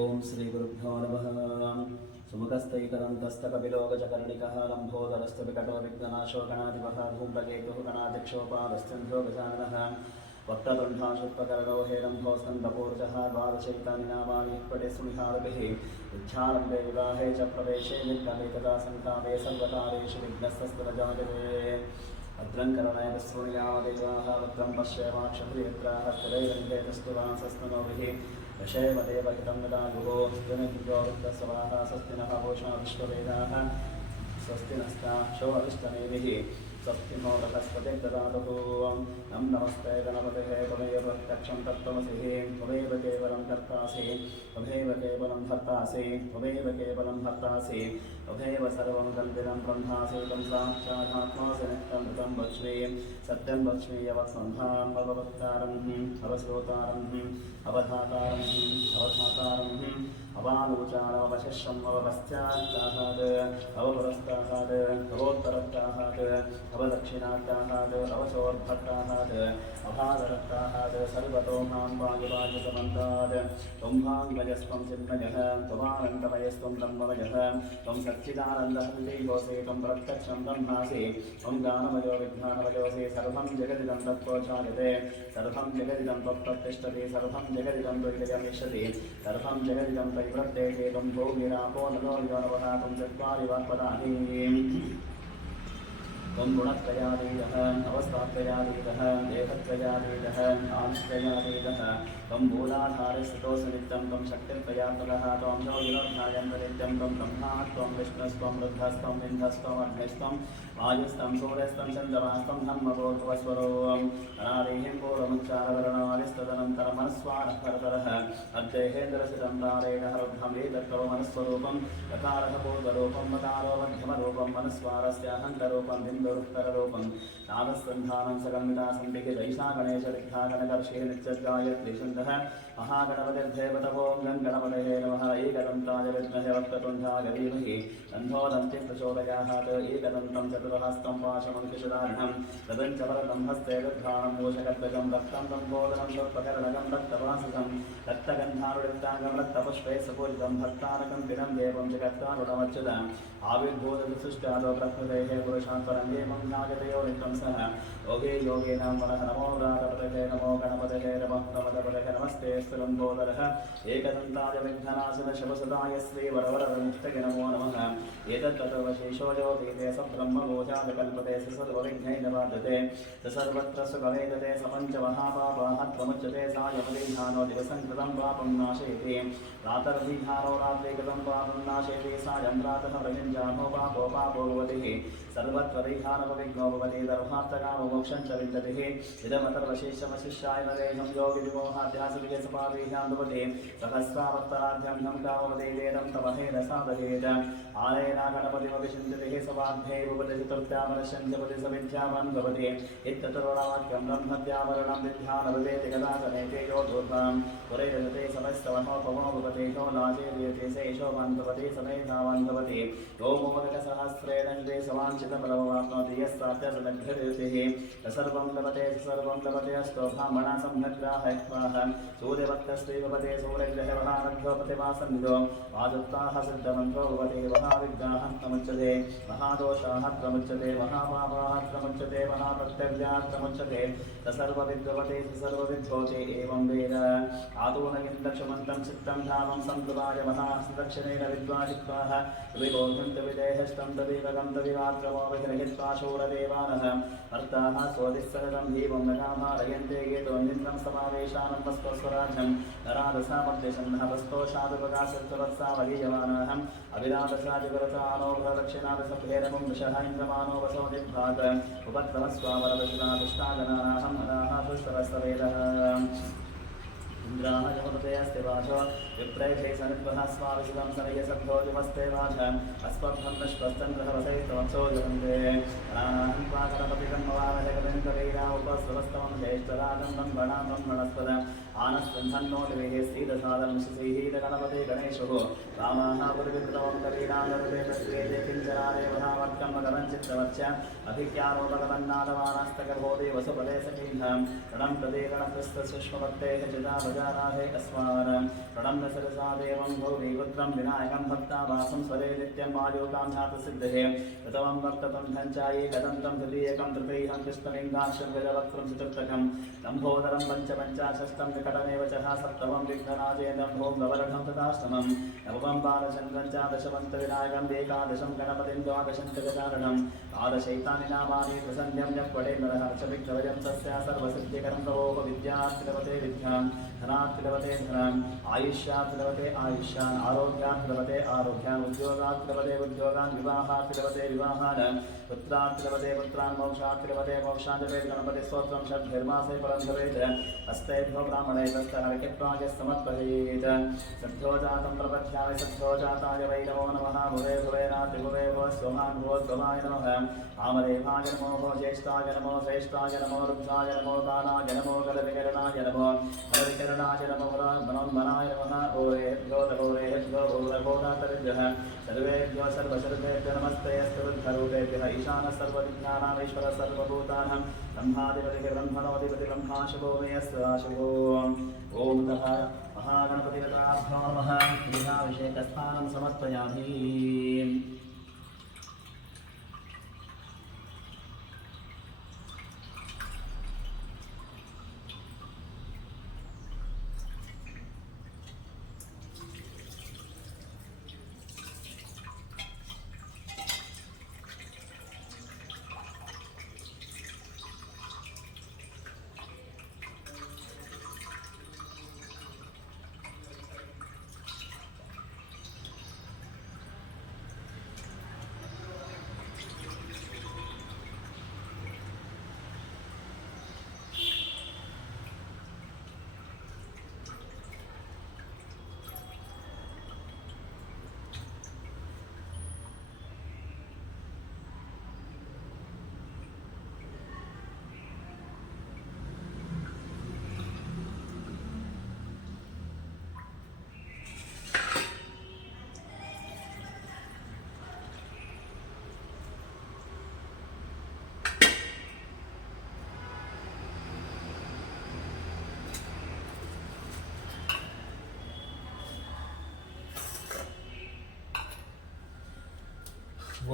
ओं श्री गुरुभ्यो नमः। सुमुखस्तैकदन्तस्तकपिलोगजकर्णिकः लम्भोदरस्तविकटो विघ्ननाशो गणाधिपः धूम्रकेतुः गणाध्यक्षोपादश्चन्द्रो गजाननः वक्त्रतुण्डाशुत्पकरणो हेरम्भो स्कन्दपूर्जः द्वादशैतानि नामानि पठे सुनिहारभिः विद्यारम्भे विवाहे च प्रवेशे निर्गमे तदा सङ्कामे सर्वकारेषु विघ्नस्तस्तुरजागरे भद्रं कर्णेन शृणुयामदेवाः भद्रं पश्येमाक्षभिर्यत्राः स्तदैरङ्गेतस्तुवांसस्तनोभिः दशैवदेवहितं ददायुः स्वस्तिनः स्वस्ति नः पूषा विश्ववेदाः स्वस्ति नस्ताक्षो अरिष्टनेमिः स्वस्ति नो बृहस्पतिः ददातु। नं नमस्ते गणपतेः त्वमेव प्रत्यक्षं तत्त्वमसि त्वमेव केवलं कर्तासि त्वमेव केवलं भर्तासि त्वमेव केवलं भर्तासि त्वमेव सर्वं कल्पितं ब्रह्मासि तं साक्षादात्मासि नित्यं मृतं वच्मि सत्यं वच्मि यवत्सन्धाम् अववक्तारम् अवश्रोतारम् अवधातारम् अवधातारम् अवानुचारमवशिष्यम् अवपश्चात्ताहात् अवपुरस्ताहात् अवोत्तरत्ताहात् अवदक्षिणात्ताहात् अवचोर्भट्टाहात् अभादरत्ताहात् सर्वतो मां वायुवायुसमन्तात् त्वं वाङ्मयस्त्वं चिन्मयः त्वमानन्दमयस्त्वं ब्रह्ममयः त्वं सच्चिदानन्दः देवोऽसि त्वं प्रत्यक्षं ब्रह्मासि त्वं ज्ञानमयो विज्ञानमयोऽसि सर्वं जगदिदं तत्त्वजायते सर्वं जगदिदं त्वत्प्रतिष्ठति सर्वं जगदिदं द्वैतयमिष्यति सर्वं जगदिदं तैप्रत्येके त्वं भूमिरापो नलो योनवः त्वं चत्वारि वर्पदानि त्वं गुणत्रयातीतः अवस्थात्रयातीतः देहत्रयातीतः आदित्रयातीतः त्वं मूलाधारस्थितोऽसि नित्यं त्वं शक्तित्रयात्मकः त्वं योगिनोऽध्यायन्तनित्यं त्वं ब्रह्मा त्वं विष्णुस्त्वं रुद्रस्त्वं इन्द्रस्त्वम् अग्निस्त्वं वायुस्त्वं सूर्यस्त्वं चन्द्रमास्त्वं ब्रह्मभूर्भुवस्वरोऽहम् अनादिः पूर्वमुच्चारवरणमादिस्तदनन्तरमनस्वारः परतरः अद्देहेन्द्रसितं तारेणः रुद्धम् एतत्तव मनस्वरूपं तकारः पूर्वरूपं मकारो मध्यमरूपं मनस्वारस्याहन्तरूपं बिन्दुरुत्तररूपं नादस्कन्धानं सकल्मितासन्दिः जैषा गणेशविद्यागणकर्षिः नित्यगायत्री छन्दः महागणपतिर्देवतवो गणपतये नमः एकदन्ताय विद्महे वक्रतुण्डाय धीमहि तन्नो दन्तिः प्रचोदयात् एकदन्तं चतुर्हस्तं पाशमङ्कुशधारिणं तदञ्चवरदं हस्ते विद्धानं मूषकध्वजं रक्तं लम्बोदरं सर्पकर्णकं रक्तवाससं रक्तगन्धारुडिताङ्गं रक्तपुष्पे सुपूजितं भक्तारकं दिनं देवं जगत्तारुणमच्युतम् आविर्भूतविशिष्टादो प्रकृतेः पुरुषान्तरङ्गे मङ्गायतयो नित्यं सः योगे योगेनां मनः नमो व्रातपतये नमो गणपतये नमः प्रमदपतये नमस्ते स्तुलम्बोदरः एकदन्ताय विघ्ननाशन शिवसदाय श्रीवरवरविमुक्तये नमो नमः एतत्ततोऽवशेषो योगीते स ब्रह्मगोचाय कल्पते स सर्वविघ्नैः बाधते स सर्वत्र सुखवेदते स पञ्चमहापापाः त्वमुच्यते सा यमदीधानो दिवसं कृतं पापं नाशयति रातर्दीधानो रात्रिकृतं पापं नाशयति सायं प्रातः प्रयुञ्जानो पापो पापो भवति सर्वत्वरिहानपविघ्नो भवति धर्मार्थकाममोक्षं च विन्दतिः इदमतर्वशेषमशिष्याय नरेहं योगिविमोहाध्यासविजयसपादेहां भवति सहस्रावर्तराध्यं नं कामवदे वेदं तमहेन साधयेत आलेना गणपतिमभिषिञ्चतिः सवाग्भे भवति चतुर्थ्यामनश्यञ्चपति स विद्यावान् भवति इत्यतुर्वाक्यं ब्रह्मद्यावरणं विद्यानवदेति कदाचनेते यो दूर्वां पुरेदते समस्तवनोपमो भवति यो नाचेर्यते सेषोवान् भवति समेधावान् भवति यो मोदकसहस्रेण हृदे समाञ्चितफलमवाप्नोति यस्तात्यसनग्धृतिः सर्वं लभते अस्तो ब्राह्मणा सम्यग्राहयत्वाः सूर्यवक्तस्त्री भवते सूर्यग्रहवहारभ्योपतिमासन्निधो वाजुक्ताः सिद्धमन्त्रो भवति महाविघ्नाः प्रमुच्यते महादोषाः प्रमुच्यते महापापाः प्रमुच्यते महाप्रत्यव्याः प्रमुच्यते सर्वविद्भवते सर्वविद्भवते एवं वेद आदूनगिं लक्ष्मन्तं चित्तं धामं संकृताय महादक्षिणेन विद्वाजित्वाः विबोधन्तविदेहस्तं तदेवगं तदिवाक्रमो विग्रहित्वा शूरदेवानः अर्ताः स्वदिस्सरं भीमं नगामारयन्ते गेतोन्निन्द्रं समावेशानं वस्त्वस्वराज्यं नरादसामध्यशन्नः वस्तोषादुपगासत्वत्सावलीयमानाहम् अभिरादसादिवरतानो प्रदक्षिणादसभेरमुं विषः इन्द्रमानो वसो जिह्वात् उपद्रवस्वावरदशिनादुष्टाजनानाहम् अनाः पुष्परस्तवेदः इन्द्राः यमपते अस्ते वाचो विप्रैषे सनिद्वः स्वाविशितं सरयसद्भोजिमस्ते वाच अस्पर्धं निष्पस्तन्द्रहवसैतवंसो जहन्ते अनाहं पाकरपतिकं मवामहे कविं कवीरा उपस्वस्तमं ज्येष्ठराजं ब्रह्मणां ब्रह्मणस्पद आनस्तन्नो श्रीदसादं श्रीहीतगणपते गणेशो रामः गुरुविक्रमं कवीनागरुते प्रस्वेदे किञ्चनादेवधावर्कं गणञ्चित्तवच्च अभिज्ञानोपगमन्नादवानास्तकभोदे वसुपदे सखीन्धं प्रणं प्रदे गणकृस्तसुष्मभक्तेः चिता भजानाथे अस्मान् प्रणं न सरसा देवं गौरीपुत्रं विनायकं भक्तावासं स्वरे नित्यं आयोगां ध्यातसिद्धे कृतवं भक्ततं धञ्चाये कदन्तं तृतीयकं तृतीयं कृष्णलिङ्गाक्षं गजवक्त्रं चतुर्थकं लम्भोदरं पञ्चपञ्चाशष्टं विकटमेव च सप्तमं विघ्नराजेन्द्रं भों गवरघं तथाष्टमं नवमं बालचन्द्रं च दशमन्तविनायकम् एकादशं गणपतिं द्वादशं च गजाननं द्वादशैतानि नामानि प्रसन्ध्यं यक्वडे नरहर्षविघ्नवयं तस्य सर्वसिद्धिकरं प्रभोपविद्यात्रिलवते विद्यां धनात्रिलवते धनम् आयुष्यात्रिलवते आयुष्यान् आरोग्यात्रिलवते आरोग्यान् उद्योगात्रिलवते उद्योगान् विवाहात्रिलवते विवाहान् पुत्रात्रिलवते पुत्रान् मोक्षात्रिलवते मोक्षान् जपेत् गणपतिस्तोत्रं षड्भिर्मासे परं भवेत् हस्तेभ्यो ब्राह्मणैस्तहरिकिप्राय समर्पयेत् सद्यो जातं प्रपथ्याय सद्यो जाताय वै नमो नमः भुवे भुवेनात्रिभुवे भो स्वमान् भो स्वमाय नमः आमरेभाय नमो भो ज्येष्ठाय नमो श्रेष्ठाय नमो रुद्राय नमो दानाय नमो गलविकरणाय नमो हरविकरणाय नमो मनोन्मनाय नमः ओरेभ्यो तपोरेभ्यो भूरघोरातरिभ्यः सर्वेभ्यो सर्वशर्वेभ्यो नमस्तेऽस्तु रुद्धरूपेभ्यः ईशानः सर्वविज्ञानामीश्वरः सर्वभूतानां ब्रह्माधिपतिः ब्रह्मणोऽधिपति ब्रह्मा शुभो मे अस्तु शुभो ॐ तः महागणपतिगताभ्यो नमः पूजाभिषेकस्थानं समर्पयामि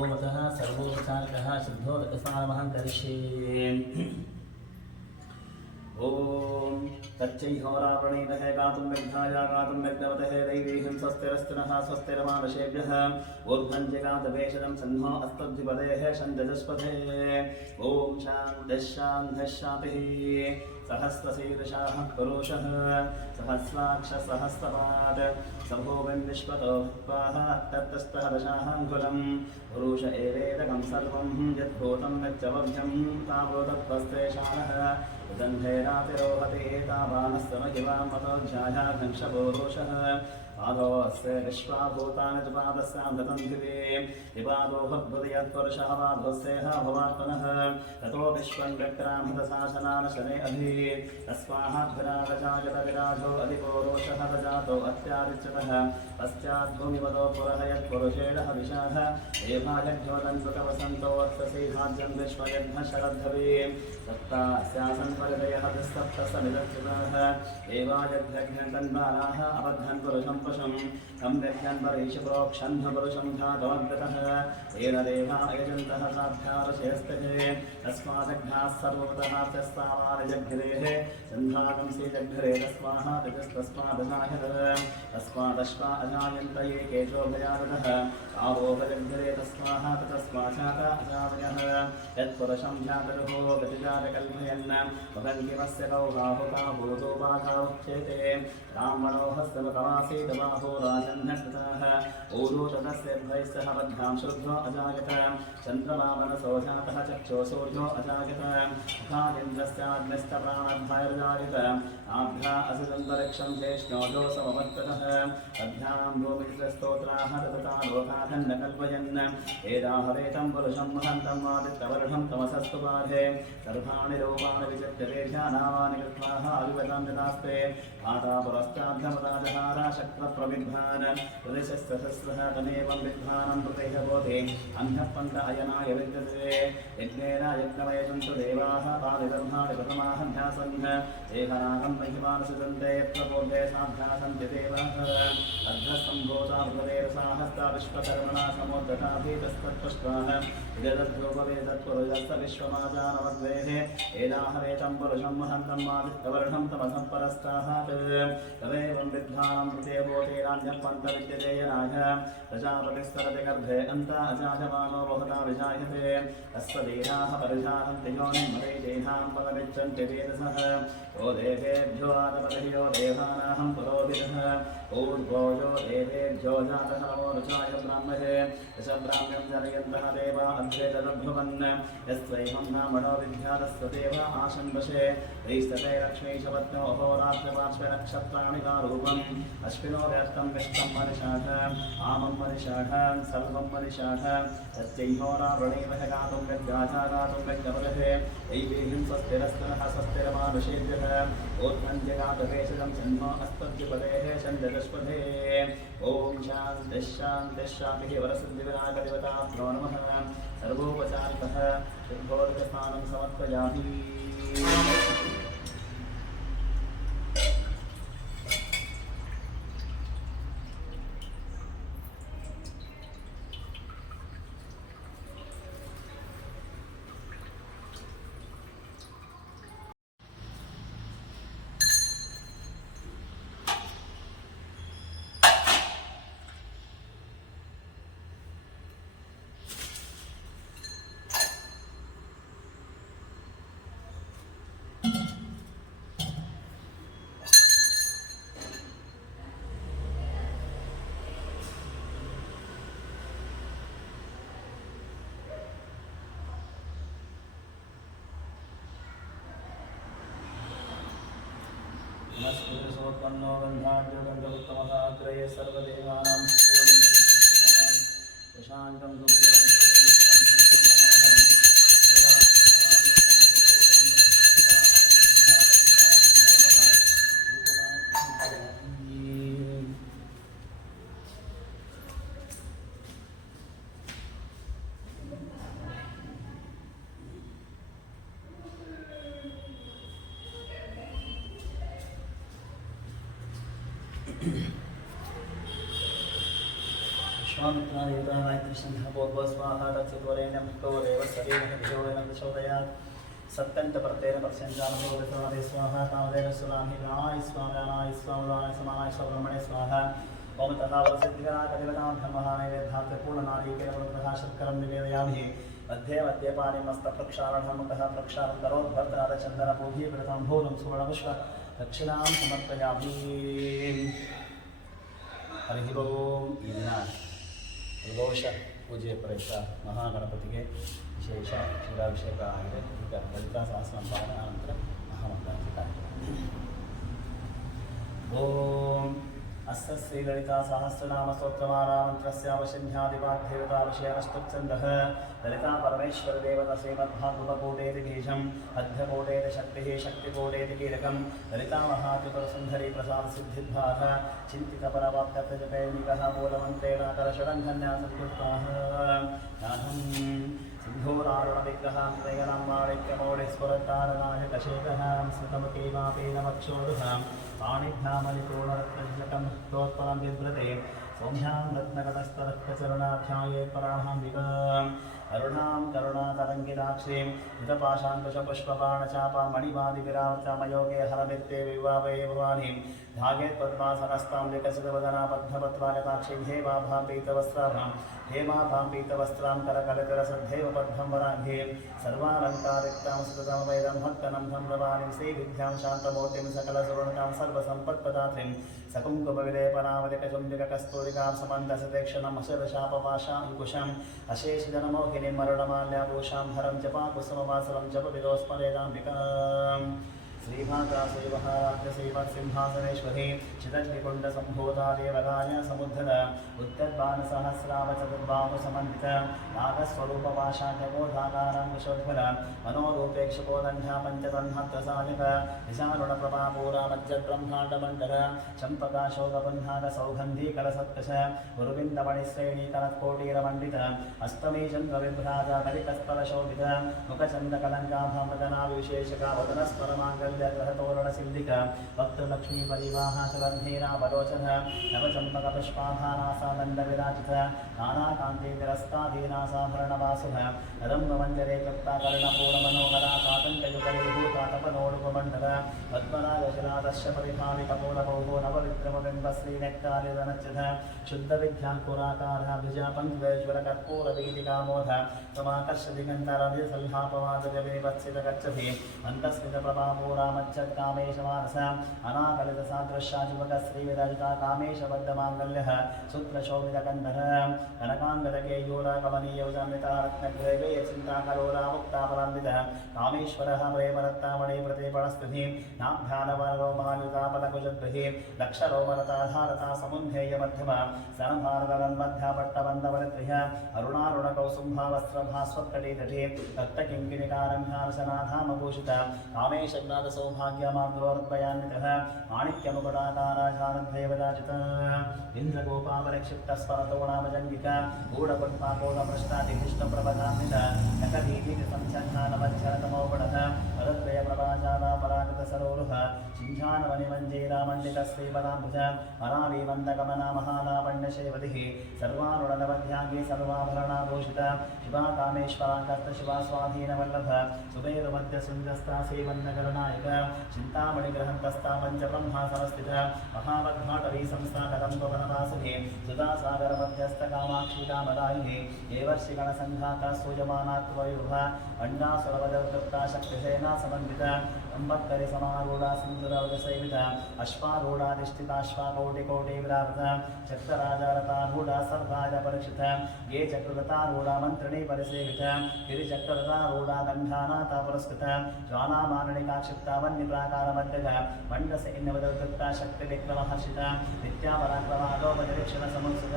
ओमतः सर्वोपचारकः शुद्धोदकस्नानमहं करिष्ये ॐ तच्चैहोरावणीतः गातुं विघ्नाय गातुं विघ्नवतः दैवीहिं स्वस्तिरस्तुनः स्वस्तिरमानुषेभ्यः ऊर्ध्वञ्जगातभेषजं सन्नो अस्तद्विपदेः शन्दजस्पथे ॐ शान्तिः सहस्रशीर्षाः पुरुषः सहस्राक्षसहस्रपाद सभोवन् विश्वतो पाः तत्तस्तः दशाङ्कुलं पुरुष एवेदकं सर्वं यद्भूतं यच्चवभ्यं तावोदत्वस्तेषाणः गन्धेरातिरोहते तावानस्तमहिवां मतोऽध्यायाघंशपोरुषः पादोऽस्य विश्वाभूतानि च पादस्यां गतं दिवे विपादो हृद्बुदयत्पुरुषः पादोऽस्येह भवात्मनः ततो विश्वं व्यक्रामृतशासनान् शने अधि तस्माद्भिरागजायत विराजो अधिपोरोषः प्रजातो अत्यादिच्यतः पश्चाद्भूमिवतो पुरः यत्पुरुषेण हविषाः एवायज्ञोदन्वकवसन्तो वत्ससीभाज्यं विश्वयज्ञ शरद्धवे सप्तास्यासन् परिदयः सप्तसमिदच्युताः एवायज्ञन्तन्वानाः अबद्धन् पुरुषं पशुं तं व्यज्ञन् परेशप्रोक्षन्धपुरुषं धातोऽग्रतः येन देवा यजन्तः साध्यारशयस्तहे तस्मादघ्नाः सर्वतः त्यस्तावानजग्धिरेः चन्द्रागं श्रीजग्धिरे तस्मादश्वा अजायन्त ये केशोभयानतः आवोपजग्धिरे तस्मात् अजावयः यत्पुरुषं ध्यातरुहो गतिजारकल्पयन् भवन्तिमस्य कौबाहुकाभूतोपाधामुच्यते ब्राह्मणो हस्तमकमासीत् बाहो राजन्नकृतः ऊरूतस्य भैः सह बद्धां शुद्धो अजायत चन्द्रमा मनसो जातः चक्षो सूर्यो अजायत विराजित मुखादिन्द्रस्याग्निस्तप्राणद्भैर्जालित आभ्या असिदन्तरिक्षं शेष्णोजो समवर्ततः तद्भ्यां गोविन्दस्तोत्राः तथा लोकाखण्डकल्पयन् एदाहवेतं पुरुषं महन्तं आदित्यवर्णं तमसस्तु पाधे सर्वाणि रूपाणि विचित्य वेद्यानामानि कृत्वाः अविवतं यथास्ते माता पुरस्ताभ्यमदाजहारा शक्रप्रविद्भान प्रदेशस्य सहस्रः तमेवं विद्वानं प्रतेह बोधे अन्यः पन्थ अयनाय विद्यते यज्ञेन यज्ञमयजन्तु देवाः पादिदर्भाणि प्रथमाः ध्यासन् एकनागं महिमानसजन्ते यत्र बोधे साध्यासन्ति देवाः अध्रस्तम्भोजा भृगवेरसाहस्ता विश्वकर्मणा समुद्रताभीतस्तत्पष्टाः इदध्रुववेदत्पुरुषस्थ विश्वमाजानवद्वेः एदाहवेतं पुरुषं महन्तं आदित्यवर्णं तमसः परस्ताहात् तदेवं विद्वानं प्रत्ययबोधेरान्यः पन्थ विद्यते यनाय प्रजापतिस्तरति गर्भे अन्त अजायमानो बहुधा विजायते तस्य देहाः परिजानन्ति योनिं मदे देहां पदमिच्छन्ति वेदसः यो देवेभ्यो आदपतियो देवानाहं पुरोहितः ऊर्ध्वोजो देवेभ्यो जातः नमो रुचाय ब्राह्मणे यश ब्राह्म्यं जनयन्तः देवा अद्वैतदभ्रुवन् यस्त्वैवं नामणो विद्यातस्य देव आशन्वशे वैस्तते लक्ष्मीशपत्नो अहोरात्रपार्श्वे नक्षत्राणि कारूपम् अश्विनो व्यर्थं विष्टं मनिषाढ आमं मनिषाढ सर्वं मनिषाढ तस्यैहोरावृणेवः गातुं व्यग्राजा गातुं व्यग्रपदहे ऐवेहिं स्वस्तिरस्तनः स्वस्तिरमानुषेभ्यः ऊर्ध्वन्त्यगातभेषजं जन्म अस्तद्युपदेः चन्द्रदस्पदे ॐ शान्तिः शान्तिः शान्तिः वरसिद्धिविनायकदेवताभ्यो नमः सर्वोपचारिकः शुद्धोदकस्नानं समर्पयामि नमस्कृतसोत्पन्नो गन्धाढ्योगन्धोत्तमः अग्रये सर्वदेवानां यशान्तं स्वाहा तत्सत्वरेण्यं भक्तोरेव सरेण विजोरेण दिशोदयात् सत्यंत प्रत्येन पश्यन्तानुभवदे स्वाहा कामदेव सुरामि गाय स्वाम्यानाय स्वामदानाय समानाय स्वाब्रह्मणे स्वाहा ओम तथा वरसिद्धिगणाकदेवतां धर्महानैवेद्यात् पूर्णनारीकेण शर्करं निवेदयामि मध्ये मध्ये पाणिमस्तप्रक्षालनमुखः प्रक्षालं करोद्भर्तनादचन्दनपूभीकृतं भूलं सुवर्णपुष्प दक्षिणां समर्पयामि हरिः ओम् ಈ ದಿನ ಪ್ರದೋಷ ಪೂಜೆಯ ಪ್ರಯುಕ್ತ ಮಹಾಗಣಪತಿಗೆ ವಿಶೇಷ ಕ್ಷೀರಾಭಿಷೇಕ ಆಗಿದೆ. ಈಗ ಲಲಿತಾ ಸಹಸ್ರನಾಮ ಪಾರಾಯಣ ನಂತರ ಮಹಾಮಂಗಳಾರತಿ ಕಾರ್ಯಕ್ರಮ. ಓಂ अस्य श्रीललिता सहस्रनाम स्तोत्रमालामन्त्रस्यावशिन्ध्यादिवाग्देवताविषयनष्टच्छन्दः ललिता परमेश्वर देवता श्रीमद्भागवतकोटेति बीजं अध्यकोटेति शक्तिः शक्तिकोटेति कीलकं ललिता महात्रिपुरसुन्दरी प्रसादसिद्धिद्भाः चिन्तितपरवाप्तजपैर्निकः मूलमन्त्रेणाकरषडङ्घन्यासं कृत्वाः सिंहोरारुणविग्रहां त्रिगणां माणिक्यमौलिस्फुरतारनायकशेखरां स्मृतमुखीमापेन वक्षोरुहां पाणिभ्यामलिपूर्णरत्नजटं प्रोत्पलं बिभ्रते सौम्यां रत्नकटस्थरक्तचरणाध्याये पराहाम्बिकाम् अरुणां करुणातरङ्गिताक्षीं हितपाशाङ्कुशपुष्पबाणचापां मणिमादिविरावृतामयोगे हरमित्ते विवावये भवानीं ध्यायेत् पद्मासनस्तां विकसितवदना पद्मपत्वागताक्षीं हेमाभां पीतवस्त्राभां हेमाभां पीतवस्त्रां करकलितरसद्धैव पद्मं वराङ्गीं सर्वालङ्कारिक्तां सुतमवेदं भक्तनं भ्रमवाणीं श्रीविद्यां शान्तमूर्तिं सकलसुवर्णकां सर्वसम्पत्प्रदात्रीं सकुङ्कुमविलेपनामलिकचुम्बिककस्तूरिकां समन्तसतेक्षणम् अशदशापपाशाङ्कुशम् अशेषजनमोहिनीं मेदिनीं मरुडमाल्याभूषां जपाकुसुमवासरं जपविदोस्मरेदाम्बिकाम् श्रीभाद्रासेवहाराज्ञसेवसिंहासनेश्वरी चिदग्निकुण्डसम्भूता देवराय समुद्धर उत्तद्बाणसहस्रावचतुर्बाहुसमन्वित नागस्वरूपपाशाढ्यबोधाकारं कुशोद्भर मनोरूपेक्षकोदण्डा पञ्चतन्हत्रसायक निशानुणप्रभापूरामज्जब्रह्माण्डमण्डल चम्पकाशोकबन्धागसौगन्धीकरसत्कश गुरुविन्दमणिश्रेणीकरत्कोटीरमण्डित अष्टमी चन्द्रविभ्राजा कलिकस्फलशोभित मुखचन्दकलङ्काभामदनाविशेषकावदनस्मरमाङ्गल्य ग्रहतोरण सिद्धिका भक्तलक्ष्मी परिवाहाचलन्धीरावलोचन नवचम्पकपुष्पाभानासादण्डविराजित नानाकान्तितिरस्ताधीनासाभरणवासुः रम्भमञ्जरे क्लप्ताकर्णपूर्णमनोहरा तातङ्कयुगलीभूतातपनोडुपमण्डल पद्मरागशिलादश्य परिभाविकपूलभौभो नवविक्रमबिम्बश्रीनेक्तारिदनच्युत शुद्धविद्याङ्कुराकारः द्विजापङ्क्तिज्वलकर्पूरवीतिकामोध त्वमाकर्षदिगन्तरविसल्लापवादजवेवत्सितगच्छति अन्तस्मितप्रभापूरामच्चत्कामेशमानस अनाकलितसादृश्याजुवकश्रीविरजिता कामेशबद्धमाङ्गल्यः सूत्रशोभितकन्धर कनकाङ्गदकेयूरकमनीयौजन्विता रत्नग्रैवेयचिन्ताकलोला मुक्तापलान्वितः कामेश्वरः प्रेमरत्तामणि प्रतिपणस्तुतिः नाभ्यानवरो महायुतापलकुजद्भिः लक्षरोमरताधारता समुन्धेयमध्यमा स्तनभारतवन्मध्यापट्टबन्धवरत्रिः अरुणारुणकौसुम्भावस्त्रभास्वत्कटीतटे रक्तकिङ्किणिकारम्भानसनाधामभूषित कामेशज्ञातसौभाग्यमार्गोर्द्वयान्वितः माणिक्यमुकुटाकाराजानद्देवदाचितः इन्द्रगोपावरक्षिप्तस्वरतोणामजङ्गिक गूढपुष्पाकोदमृष्टादिकृष्णप्रभदान्वित नकदीतिसंसन्धानमध्यतमोपणः पदत्रयप्रभाजालापराकृतसरोरुह चिञ्झानवनिमञ्जीरामण्डितश्रीपदाम्बुज अनावीवन्दगमना महालावण्यशेवतिः सर्वानुडनवध्याङ्गी सर्वाभरणाभूषित शिवा कामेश्वराङ्कस्तशिवा स्वाधीनवल्लभ सुमेरुमध्यसुन्दस्ता श्रीवन्नगरनायक चिन्तामणिग्रहन्तस्ता पञ्चब्रह्मा समस्थित महावद्घाटवी संस्था कदम्बवनवासिनी सुधासागरमध्यस्थकामाक्षी कामदायिनी देवर्षिगणसङ्घाता सूयमानात्वयुः अण्डासुरवदृप्ता शक्तिसेना समन्वित अंबत्करि समारूढ़ा सिंधुरवगसेवित अश्वारूढ़ाधिष्ठिताश्वाकोटिकोटिविरावृत चक्रराजारतारूढ़ा सर्वाज परीक्षित ये चक्ररतारूढ़ा मंत्रिणी परिसेवित गिरिचक्ररतारूढ़ा गंधानाता पुरस्कृत ज्वालामारणिका क्षिप्ता वन्यप्राकारमध्यग मंडसैन्यवदृप्ता शक्तिविक्रमहर्षित नित्यापराक्रमादोपनिरीक्षण समुत्सुक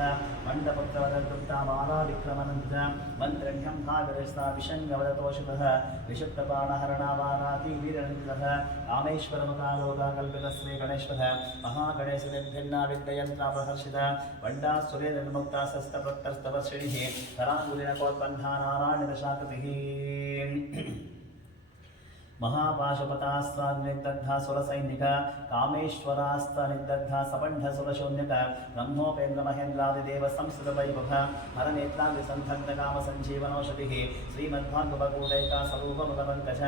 मंडपुत्रवदृप्ता माला विक्रमनन्दित मंत्रिण्यं भागरिष्ठा विषङ्गवदतोषितः विशुद्धप्राणहरणावाराति वीरनन्दितः कामेश्वरमुखालोकाकल्पितश्री गणेश्वर महागणेशनिर्भिन्ना विद्ययन्त्रापहर्षित वण्डासुरे निर्मुक्ता शस्त्रप्रत्यस्तवश्रेणिः कराङ्गुलिनकोत्पन्ना नारायणदशाकृतिः महापाशुपतास्वाग्निदग्धा सुरसैनिक कामेश्वरास्तनिदग्धा सपण्ढसुरशून्यक ब्रह्मोपेन्द्र महेन्द्रादिदेव संस्कृतवैभव हरनेत्रादिसन्धग्धकामसञ्जीवनौषधिः श्रीमद्भागवकूटैका स्वरूपमुदपङ्कज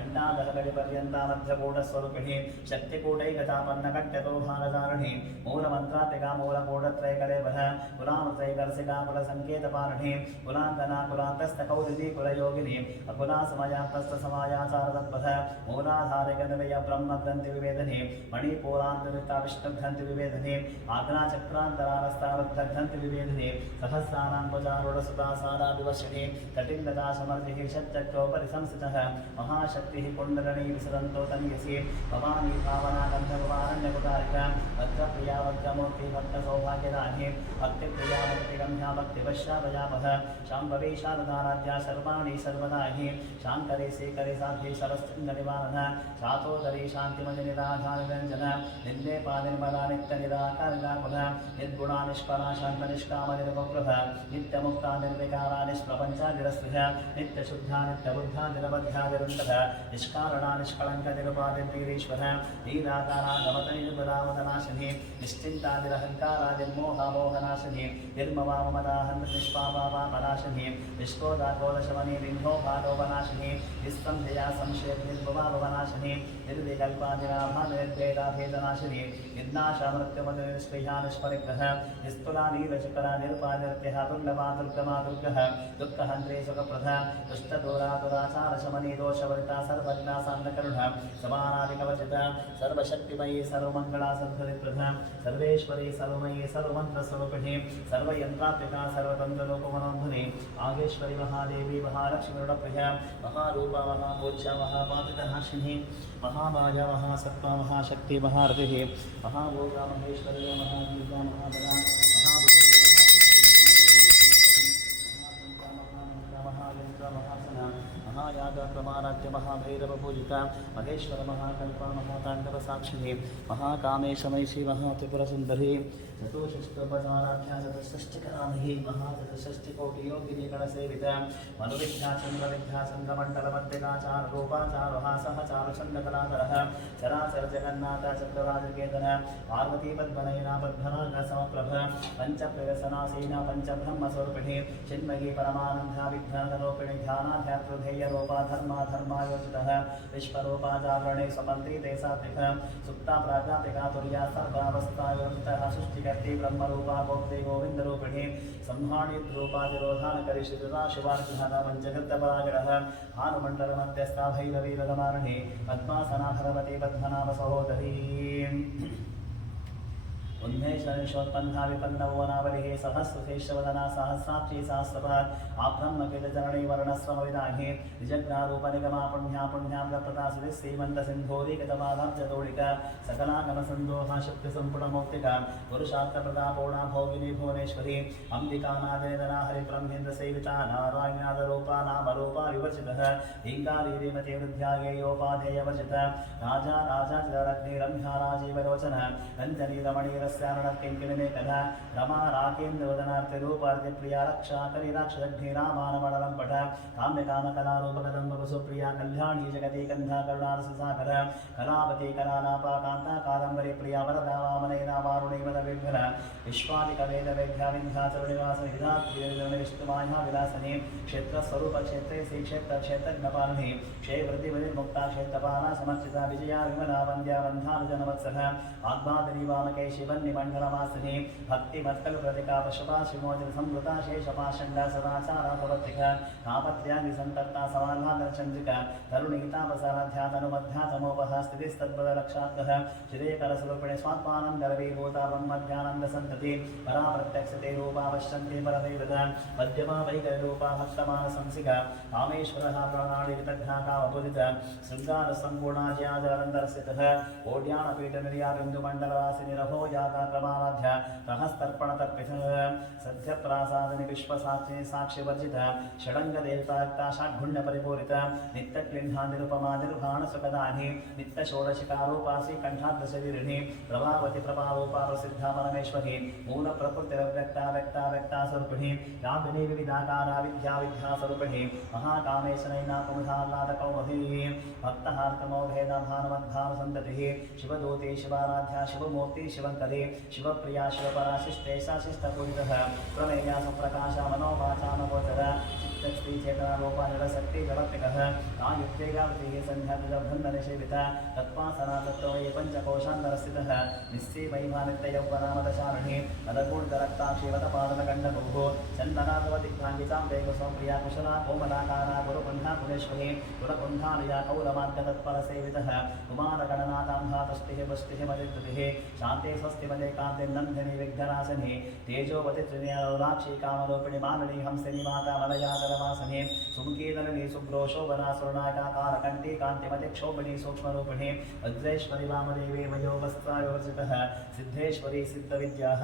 घण्टादहगडिपर्यन्ता मध्यकूटस्वरूपिणी शक्तिकूटैकतापन्नकट्यतो भागधारिणी मूलमन्त्रात्मिका मूलकूटत्रयकलेवः कुलामृतैकर्षिका कुलसङ्केतपारिणी कुलाङ्गना कुलान्तस्थकौलिनी कुलयोगिनी अकुलासमयान्तस्थसमायाचारतत्त्व मूलाधारिकनिलय ब्रह्मग्रन्थि विवेदने मणिपूरान्तरिता विष्णुग्रन्थि विवेदने आग्राचक्रान्तरारस्तावद्धग्रन्थि विवेदने सहस्राणाम्बुजारूढसुतासाराभिवशिने कटिन्दता समर्थिः षट्चक्रोपरि संस्थितः महाशक्तिः कुण्डलिनी विसदन्तो तनीयसी भवानी भावना गन्धर्वारण्यकुटारिका भद्रप्रिया भद्रमूर्ति भक्तसौभाग्यदानि भक्तिप्रिया भक्तिगम्या भक्तिवश्यावयापः शाम्भवी शारदाराध्या सर्वाणि सर्वदाहि शाङ्करी श्रीकरी साध्वी सरस्वन्दनिवारण शातोदरी शान्तिमजनिराधारव्यञ्जन निर्लेपानिर्मला नित्यनिराकारनिराकुल निर्गुणा निष्परा शान्तनिष्काम निरपप्रभ नित्यमुक्ता निर्विकारा निष्प्रपञ्चा निरस्पृह नित्यशुद्धा नित्यबुद्धा निरबद्धा निरुन्धः निष्कारणा निष्कलङ्क निरुपादिर्वीरीश्वर नीराकारा गमतनिर्मदावतनाशिनी निश्चिन्ता निरहङ्कारा निर्मोहामोहनाशिनी निर्ममा ममदाहन् निष्पापापापनाशिनी निष्कोदाकोदशमनी निन्धो भागोपनाशिनी निस्संशया संशय निर्भवाभवनाशिनी निर्विकल्पादिनाभानिर्भेदाभेदनाशिनी निर्नाशामृत्युमनिष्क्रियानिष्परिग्रह निस्तुला नीलशकरा निरुपानिर्भ्यः दुर्लभा दुर्गमा दुर्गः दुःखहन्त्रे सुखप्रधा दुष्टदुराचारशमनी दोषवरिता सर्वज्ञासान्नकरुण समानादिकवचिता सर्वशक्तिमयी सर्वमङ्गला सर्वरिप्रधा सर्वेश्वरी सर्वमयी सर्वमन्त्रस्वरूपिणी सर्वयन्त्रात्मिका सर्वतन्त्रलोकमनोन्धुनी आगेश्वरी महादेवी महालक्ष्मीरुणप्रिया महारूपा महापूज्या महापातकनाशिनी महामाया महासत्ता महाशक्ति महारतिः महाभोगा महेश्वरी महादुर्गा महाबला महायाग प्रमाराध्य महाभैरव पूजिता महेश्वर महाकल्पा महातांडव साक्षिणी महाकामेशमयी महात्रिपुरसुंदरी चतुष्टोपचाराध्या चतुष्टिकरामही महाचतुष्टिकोटियोगिनी गणसेविता मनुविद्या चंद्रविद्या चंद्रमंडलमध्यगाचार रूपाचार सहचारुचंद्रकलाधरः चराचर जगन्नाथ चक्रराजकेतन पार्वती पद्मनयना पद्मनाग समप्रभ पंचप्रयसनासीना पंचब्रह्मस्वरूपिणी चिन्मयी परमानंदा विघ्नकरोपिणी ध्यानाध्यात्मधेय रूपा धर्मा धर्मायोजितः विश्वरूपा जागरणे स्वमन्त्री देशात्मिक सुप्ता प्राजातिका तुर्या सर्वावस्थायोजितः सृष्टिकर्त्री ब्रह्मरूपा गोप्ते गोविन्दरूपिणी संहाणिद्रूपातिरोधानकरी श्रीता शिवार्चिहता पञ्चकृतपरागरः भानुमण्डलमध्यस्था भैरवी रथमारुणी पद्मासना भगवती पद्मनाभ सहोदरी उन्मेषोत्पन्ना विपन्नवोनावलिः सहस्रशेषवदना सहस्राक्षी सहस्रपात् आब्रह्मकीलचरणी वर्णस्वमविदाहि निजज्ञारूपनिगमा पुण्या पुण्याम्रप्रदा श्रीमन्तसिन्धोरीगतमालाब्जतोडिका सकलागमसन्दोहा शक्तिसम्पुटमौक्तिका पुरुषार्थप्रदा पूर्णा भोगिनी भुवनेश्वरी अम्बिकानादनिधना हरिब्रह्मेन्द्रसेविता नारायणादरूपा नामरूपा विवर्जितः ईङ्गालीरीमती वृद्ध्यागेयोपाधेयवर्जित राजा राजाचिररग्निरम्या राजीवलोचन रञ्जनी रमणीर किंकिणिमे कथा रमा राकेन्द्रवदनार्तिरूपार्तिप्रिया रक्षा कलिराक्षदग्नि रामानमणलं पठ काम्यकामकलारूपकदम्बवसुप्रिया कल्याणी जगती कन्धा करुणारससागर कलावती कलालापा कान्ता कादम्बरी प्रिया वरदा वामनैना वारुणैवदविघ्न विश्वादिकवेदवेद्या विन्ध्याचरुणिवासनिधात्रिविष्णुमाया विलासने क्षेत्रस्वरूप क्षेत्रे श्रीक्षेत्रक्षेत्रज्ञपालने क्षेवृद्धिविमुक्ता क्षेत्रपाला समर्चिता विजया विमला वन्द्या वन्धानुजनवत्सः आत्मादरी वामके शिवन्निमण्डलमासिनी भक्तिमत्कलप्रतिका पशुपा शिमोजित संवृता शेषपाषण्डा सदाचारा प्रवर्तिका कापत्यानि सन्तप्ता सवाल्लादरचन्द्रिका तरुणीतापसाराध्यातनुमध्यातमोपः स्थितिस्तद्वदलक्षात्कः चिरेकरस्वरूपिणे स्वात्मानन्दरवीभूता ब्रह्मज्ञानन्दसन्तति परा प्रत्यक्षते रूपा पश्यन्ति परदैवता मध्यमा वैकल्यरूपा भक्तमानसंसिका कामेश्वरः प्राणादिविदग्धा कामपूजिता शृङ्गारसम्पूर्णाज्याजलन्दरस्थितः ओड्यानपीठनिर्या बिन्दुमण्डलवासिनि रभो याता क्रमाराध्य रहस्तर्पणतर्पितः सद्यप्रासादनि विश्वसाक्षिणि साक्षिवर्जिता षडङ्गदेवताक्ता षड्गुण्यपरिपूरिता नित्यक्लिन्ना निरुपमा निर्भाणसुखदानि नित्यषोडशिकारूपासि कण्ठाद्रशरीरिणि प्रभावति प्रभारूपा प्रसिद्धा परमेश्वरी मूलप्रकृतिरव्यक्ता व्यक्ता व्यक्ता स्वरूपिणी यामिनी विविधाकारा विद्या विद्यास्वरूपिणी महाकामेशनैना कुमुदाह्लादकौमुदी भक्तहार्तमोभेदभानुमद्भानुसन्ततिः शिवदूते शिवाराध्या शिवमूर्ति शिवङ्करे शिवप्रिया शिवपरा शिष्टेशा शिष्टपूजितः प्रमेया सुप्रकाशा मनोवाचानगोचर चित्तस्त्रीचेतनारूपा निरशक्ति जगत्मिकः आयुक्तेगावतिः सन्ध्याबन्धनसेविता तत्त्वासना तत्त्वमयी पञ्चकोशान्तरस्थितः निश्चयमयिमानित्ययौवनामदशारिणी अदकूर्दरक्ताक्षीवतपादलगण्डभूः चन्दनागवदिग्भाङ्गिचाम्बेकुसौप्रिया कुशला कोमलाकारा गुरुकुण्ठा कुलेश्वरी गुरुकुण्ठालया कौलमार्गतत्परसेवितः कुमारगणनाथाम्भातष्टिः पुष्टिः मदिद्रुतिः शान्ते स्वस्तिमदे कान्ते नन्दिनी विघ्ननाशने तेजोवति त्रिनयनौलाक्षी कामरूपिणि मालिनी हंसिनी माता मलयाचलवासने सुमुखीदलनी सुग्रोशोभना सुवर्णाकाकारकण्ठी कान्तिमति क्षोभिणी सूक्ष्मरूपिणी वज्रेश्वरी वामदेवी वयोवस्त्रायोर्जितः सिद्धेश्वरी सिद्धविद्याः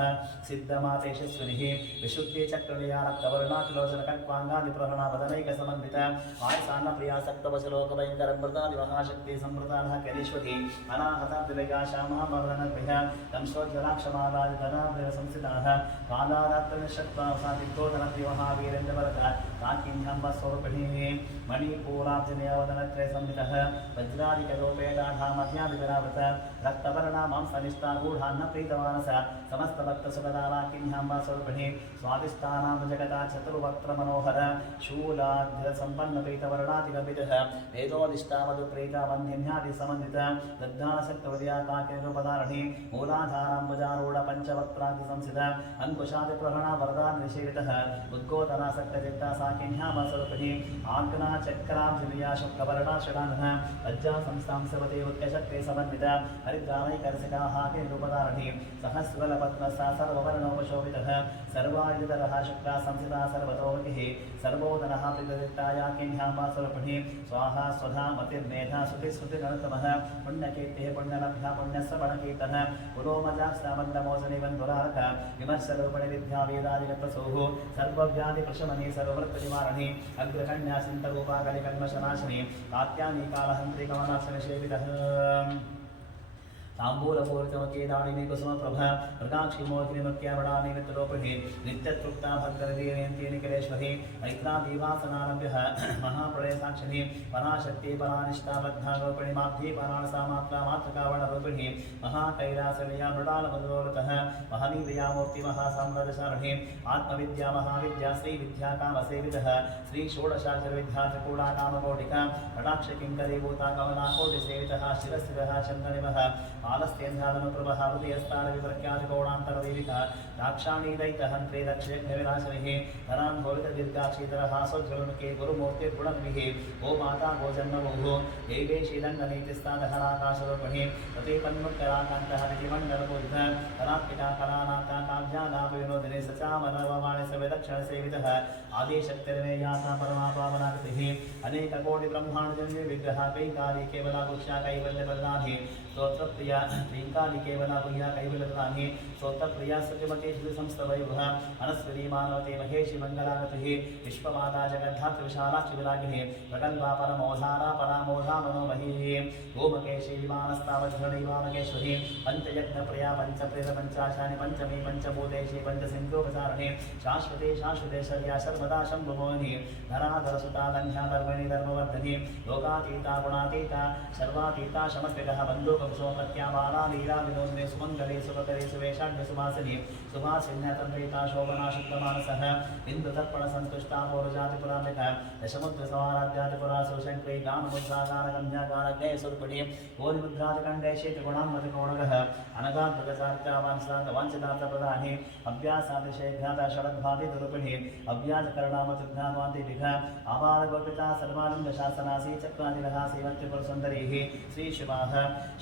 सिद्धमातेश्वरिः विशुद्धि चक्रनिया रक्तवर्णातिलोचनकट्वाङ्गादिप्रहरणा वदनैकसमन्विता आयसान्नप्रिया सक्तवशलोकभयङ्करमृतादिमहाशक्ति संवृतानः करीश्वरी अनाहताब्दिलया श्यामामर्दनगृह तंसोज्जलाक्षमादादिधनाब्दिलसंस्थिताः कालारात्रनिश्चत्वा सादिग्धोधनप्रियमहावीरेन्द्रवरद काकिन्यम्बस्वरूपिणी मणिपूराब्जनयवदनत्रय संहितः वज्रादिकलोपेटाढामध्यादिविरावृत रक्तवर्णा मांसनिष्ठा गूढान्न प्रीतमानस समस्तभक्तसुखदालाकिन्यम्बस्वरूपिणी स्वादिष्टानां जगता चतुर्वक्त्र मनोहर शूलाद्यसम्पन्नपीतवर्णादिकपितः वेदोदिष्टावधुप्रीता वन्ध्यन्यादिसमन्वित दग्धानशक्तवर्याकाकिनिरूपधारिणी मूलाधाराम्बुजारूढ पञ्चवक्त्रादिसंसित अङ्कुशादिप्रहणा वरदानिषेवितः उद्गोतनासक्तचित्ता साकिन्यामस्वरूपिणी आग्ना चक्राब्जनिया शुक्लवर्णा षडानः लज्जा संस्थांसवते उत्कशक्ते समन्वित हरिद्रामैकर्षिकाः किनिरूपधारिणी सहस्रलपद्मसा सर्ववर्णोपशोभितः सर्वायुधरः शुक्ला संसिता सर्वतोमतिः सर्वोदनः प्रीतदित्ताया किन्याम्बस्वरूपिणी स्वाहा स्वधा मतिर्मेधा श्रुतिस्मृतिरनुत्तमः पुण्यकीर्तिः पुण्यलभ्या पुण्यश्रवणकीर्तनः पुरोमजाक्षाबन्धमोचनिबन्धुरारक विमर्शरूपिणी विद्या वेदादिगतसोः सर्वव्याधिप्रशमनी सर्ववृत्तनिवारणी अग्रकन्या सिन्तरूपाकलिकल्मषनाशिनी कात्यायनी कालहन्त्री कमलाक्षनिषेवितः ताम्बूलपूर्वचमकेदाणिनी कुसुमप्रभ मृगाक्षी मोहिनी मत्यावडानी नित्यरूपिणी नित्यतृप्ता भक्तरदीयन्ती निखिलेश्वरी मैत्रादीवासनारभ्यः महाप्रलयसाक्षिणी पराशक्ति परानिष्ठा बद्धारूपिणी माध्वी पराणसा मात्रा मातृकावणरूपिणी महाकैलासनिया मृडालमधुरोरतः महनीदयामूर्ति महासाम्राज्यसारिणी आत्मविद्या महाविद्या श्रीविद्याकामसेवितः श्री षोडशाक्षरविद्या त्रिकूटाकामकोटिका कटाक्षकिङ्करीभूता कमलाकोटिसेवितः शिरस्थितः चन्द्रनिवः आलस्तेन्द्रादनुप्रभः हृदयस्थानविप्रख्यातिकोणान्तरदेविका दाक्षाणीदैतहन्त्रे दक्षयज्ञविनाशिनिः धरान्भोलितदीर्घाक्षीधरः स्वज्वलमुखे गुरुमूर्तिर्गुणद्भिः गो माता गोजन्मभूः देवे शीलङ्गनीतिस्तादहराकाशरूपिणी प्रतिपन्मुक्तराकान्तः निधिमण्डलपूजितः कलात्मिका कलानाथा काव्यालापविनोदिनी सचामनववाणिसविदक्षणसेवितः आदिशक्तिर्मेयाता परमापावनाकृतिः अनेककोटिब्रह्माण्डजन्य विग्रह कैकाली केवलाकुष्या कैवल्यप्रदानि स्तोत्रप्रिया श्रीकाली केवलाकुल्या कैवल्यप्रदानि स्तोत्रप्रिया सत्यमती श्रीसंस्तवैभः अनस्वरी मानवती महेशी मङ्गलागतिः विश्वमाता जगद्धातृविशालाक्षिविलागिनी प्रकल्पा परमोधारा परामोधा मनोमही गोमकेशी विमानस्तावज्रणीवामकेश्वरी पञ्चयज्ञप्रिया पञ्चप्रेतपञ्चाशानि पञ्चमी पञ्चभूतेशी पञ्चसिन्धुपचारिणी शाश्वती शाश्वतेश्वर्या सर्वदा शम्भुमोहिनी धराधरसुता धन्या धर्मिणी धर्मवर्धिनी लोकातीता गुणातीता सर्वातीता शमस्वितः बन्धुककुसुमप्रत्याबाला लीला विनोदिनी सुमङ्गले सुभकरे सुवेशाढ्य सुभासिनी सुभासिन्यतन्त्रिता शोभना शुक्लमानसः इन्दुतर्पणसन्तुष्टा पौरजातिपुरामितः दशमुद्रसमाराध्यातिपुरा सुशङ्करी गानमुद्रागानगम्यागानज्ञयस्वरूपिणी गोनिमुद्रादिकण्डे शेतगुणान्मतिकोणगः अनगाद्भुतसार्चावांसदान्तवाञ्छितार्थप्रदाने अभ्यासातिशेभ्याता षडद्भातिरूपिणी अभ्यासकरणामतिघ्नात्वान्तिभिः आबालगोपिता सर्वालिङ्गशासनासी चक्रादिलः सेवन्त्रिपुरसुन्दरीः श्रीशिवाः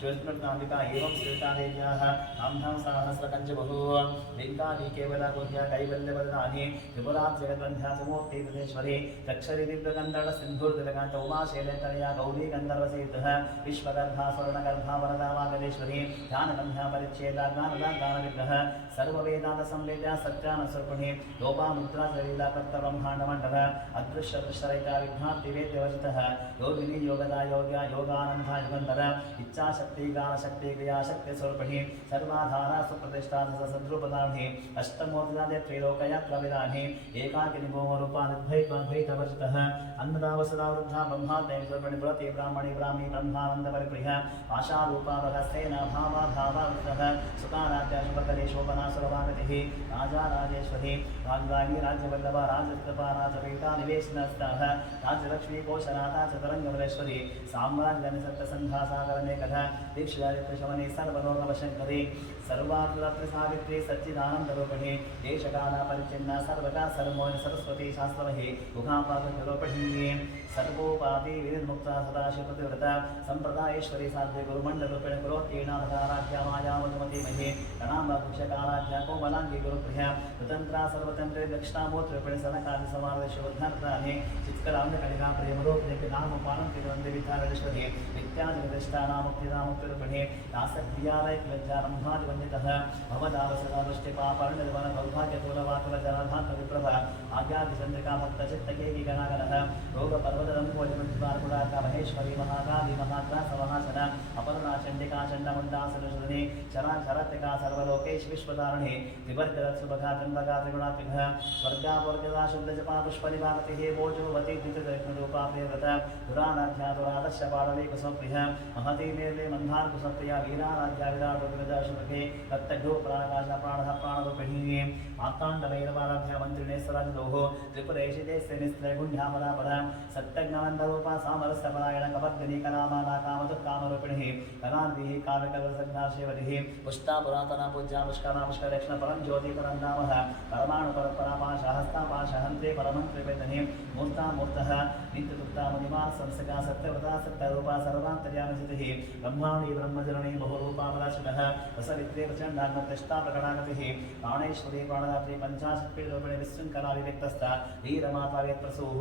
शिवस्मृताम्बिका एवं श्रीता देव्याः नाम्नां सहस्रकञ्चबहुः लिङ्गानि केवलाकुल्या कैवल्यवरदानि त्रिपुराब्जगद्वन्ध्यासमूर्तिकृतेश्वरी तक्षरि दिव्यगन्धर्वसिन्धुर्दिलकान्त उमाशैलेतनया गौरी गन्धर्वसेवितः विश्वगर्भा स्वर्णगर्भा वरदा वागलेश्वरी ध्यानगम्या परिच्छेदा ज्ञानदा ज्ञानविग्रह सर्ववेदान्तसंवेद्या सत्यानस्वरूपिणी लोपामुद्रा सलीला कर्तब्रह्माण्डमण्डल अदृश्यदृश्यरहिता विघ्नातिवेद्यवचितः योगिनी योगदा योग्या योगानन्दा युगन्धर इच्छाशक्ति ज्ञानशक्ति क्रियाशक्तिस्वरूपिणी सर्वाधारा सुप्रतिष्ठा सद्रूपदानि अष्टमूर्तिदादे त्रैलोकयात्राविदानि एकाकिनी भौमरूपानिद्वैतवर्जितः अन्नदा वसुधा वृद्धा ब्रह्माद्यैस्वरूपिणी पुरति ब्राह्मणी ब्राह्मी ब्रह्मानन्दपरिप्रियः आशारूपा रहस्येन भावा भावावृतः सुताराध्या शुभकरे शोभना सुरवागतिः राजा राजेश्वरी राजरानी राज्यवल्लभा राजकृपा राजपीठा निवेशनस्थः राज्यलक्ष्मी कोशनाथा चतुरङ्गमलेश्वरी साम्राज्यनिसप्तसन्ध्यासागरने कथा दीक्षारित्रशमने सर्वलोकवशङ्करी सर्वात्मरत्नसावित्री सच्चिदानन्दरूपिणी देशकाला परिच्छिन्ना सर्वदा सर्वोनि सरस्वती शास्त्रमही गुहापाकरूपिणी सर्वोपाधि विनिर्मुक्ता सदाशिवप्रतिव्रता सम्प्रदायेश्वरी साध्य गुरुमण्डलरूपेण गुरोत्तीर्णावताराध्या मायामधुमती मही प्रणामभूषकाराध्या कोमलाङ्गी गुरुप्रिया स्वतन्त्रा सर्वतन्त्रे दक्षिणामूर्तिरूपेण सनकादिसमावेशबुद्धार्थानि चित्कलाम्यकलिका प्रियमरूपिणी नामपानं तिरुवन्दिविद्यारेश्वरी नित्यादिनिष्ठानामुक्तिदामुक्तिरूपिणी दासक्रियालयज्ञानम्भादिवन्दितः भवदावसदावृष्टिपापर्णिर्वनदौर्भाग्यतोलवाकुलजनाधात्मविप्रभ आज्ञादिचन्द्रिका भक्तचित्तकेकिगणागणः रोगपर्वतदम्भोजमृत्युवार्कुडाका महेश्वरी महाकाली महाग्रासमहासन अपर्णा चण्डिका चण्डमुण्डासनशुधने चराचरत्रिका सर्वलोकेश विश्वधारणे विवर्गरत्सुभगा चण्डगा त्रिगुणात्मिकः स्वर्गावर्गदा शुद्धजपा पुष्पनिवारतिः भोजोवती द्वितरूपा प्रियव्रत दुरानाध्या दुरादश्य पाडवे कुसप्रिय महती मेर्ले मन्धार कुसप्रिया वीरानाध्या विराटोपविदशुभगे रक्तघो प्राकाश प्राणः प्राणरूपिणी माताण्डवैरवाराध्या मन्त्रिणे सराजदोः त्रिपुरेशिते सेनिस्त्रैगुण्ड्यापरापद सत्यज्ञानन्दरूपा सामरस्यपरायण कपर्दिनी कलामाला कामदुःकामरूपिणिः कलान्विः काव्यकलसज्ञाशेवतिः पुष्टा पुरातना पूज्या पुष्करा पुष्करक्षण परं ज्योति परं नामः परमाणु परपरापाशहस्तापाशहन्त्रे परमन्त्रिवेदने मूर्ता मूर्तः नित्यदुक्ता मणिमा संसका सत्यव्रता सत्यरूपा सर्वान्तर्यामिजितिः ब्रह्माणि ब्रह्मजननी बहुरूपा पराशुनः रसवित्रे प्रचण्डात्मप्रतिष्ठा प्रकटागतिः प्राणेश्वरी प्राणदात्री पञ्चाशत्पीडरूपिणी विशृङ्खला विविक्तस्था वीरमाता वेत्प्रसूः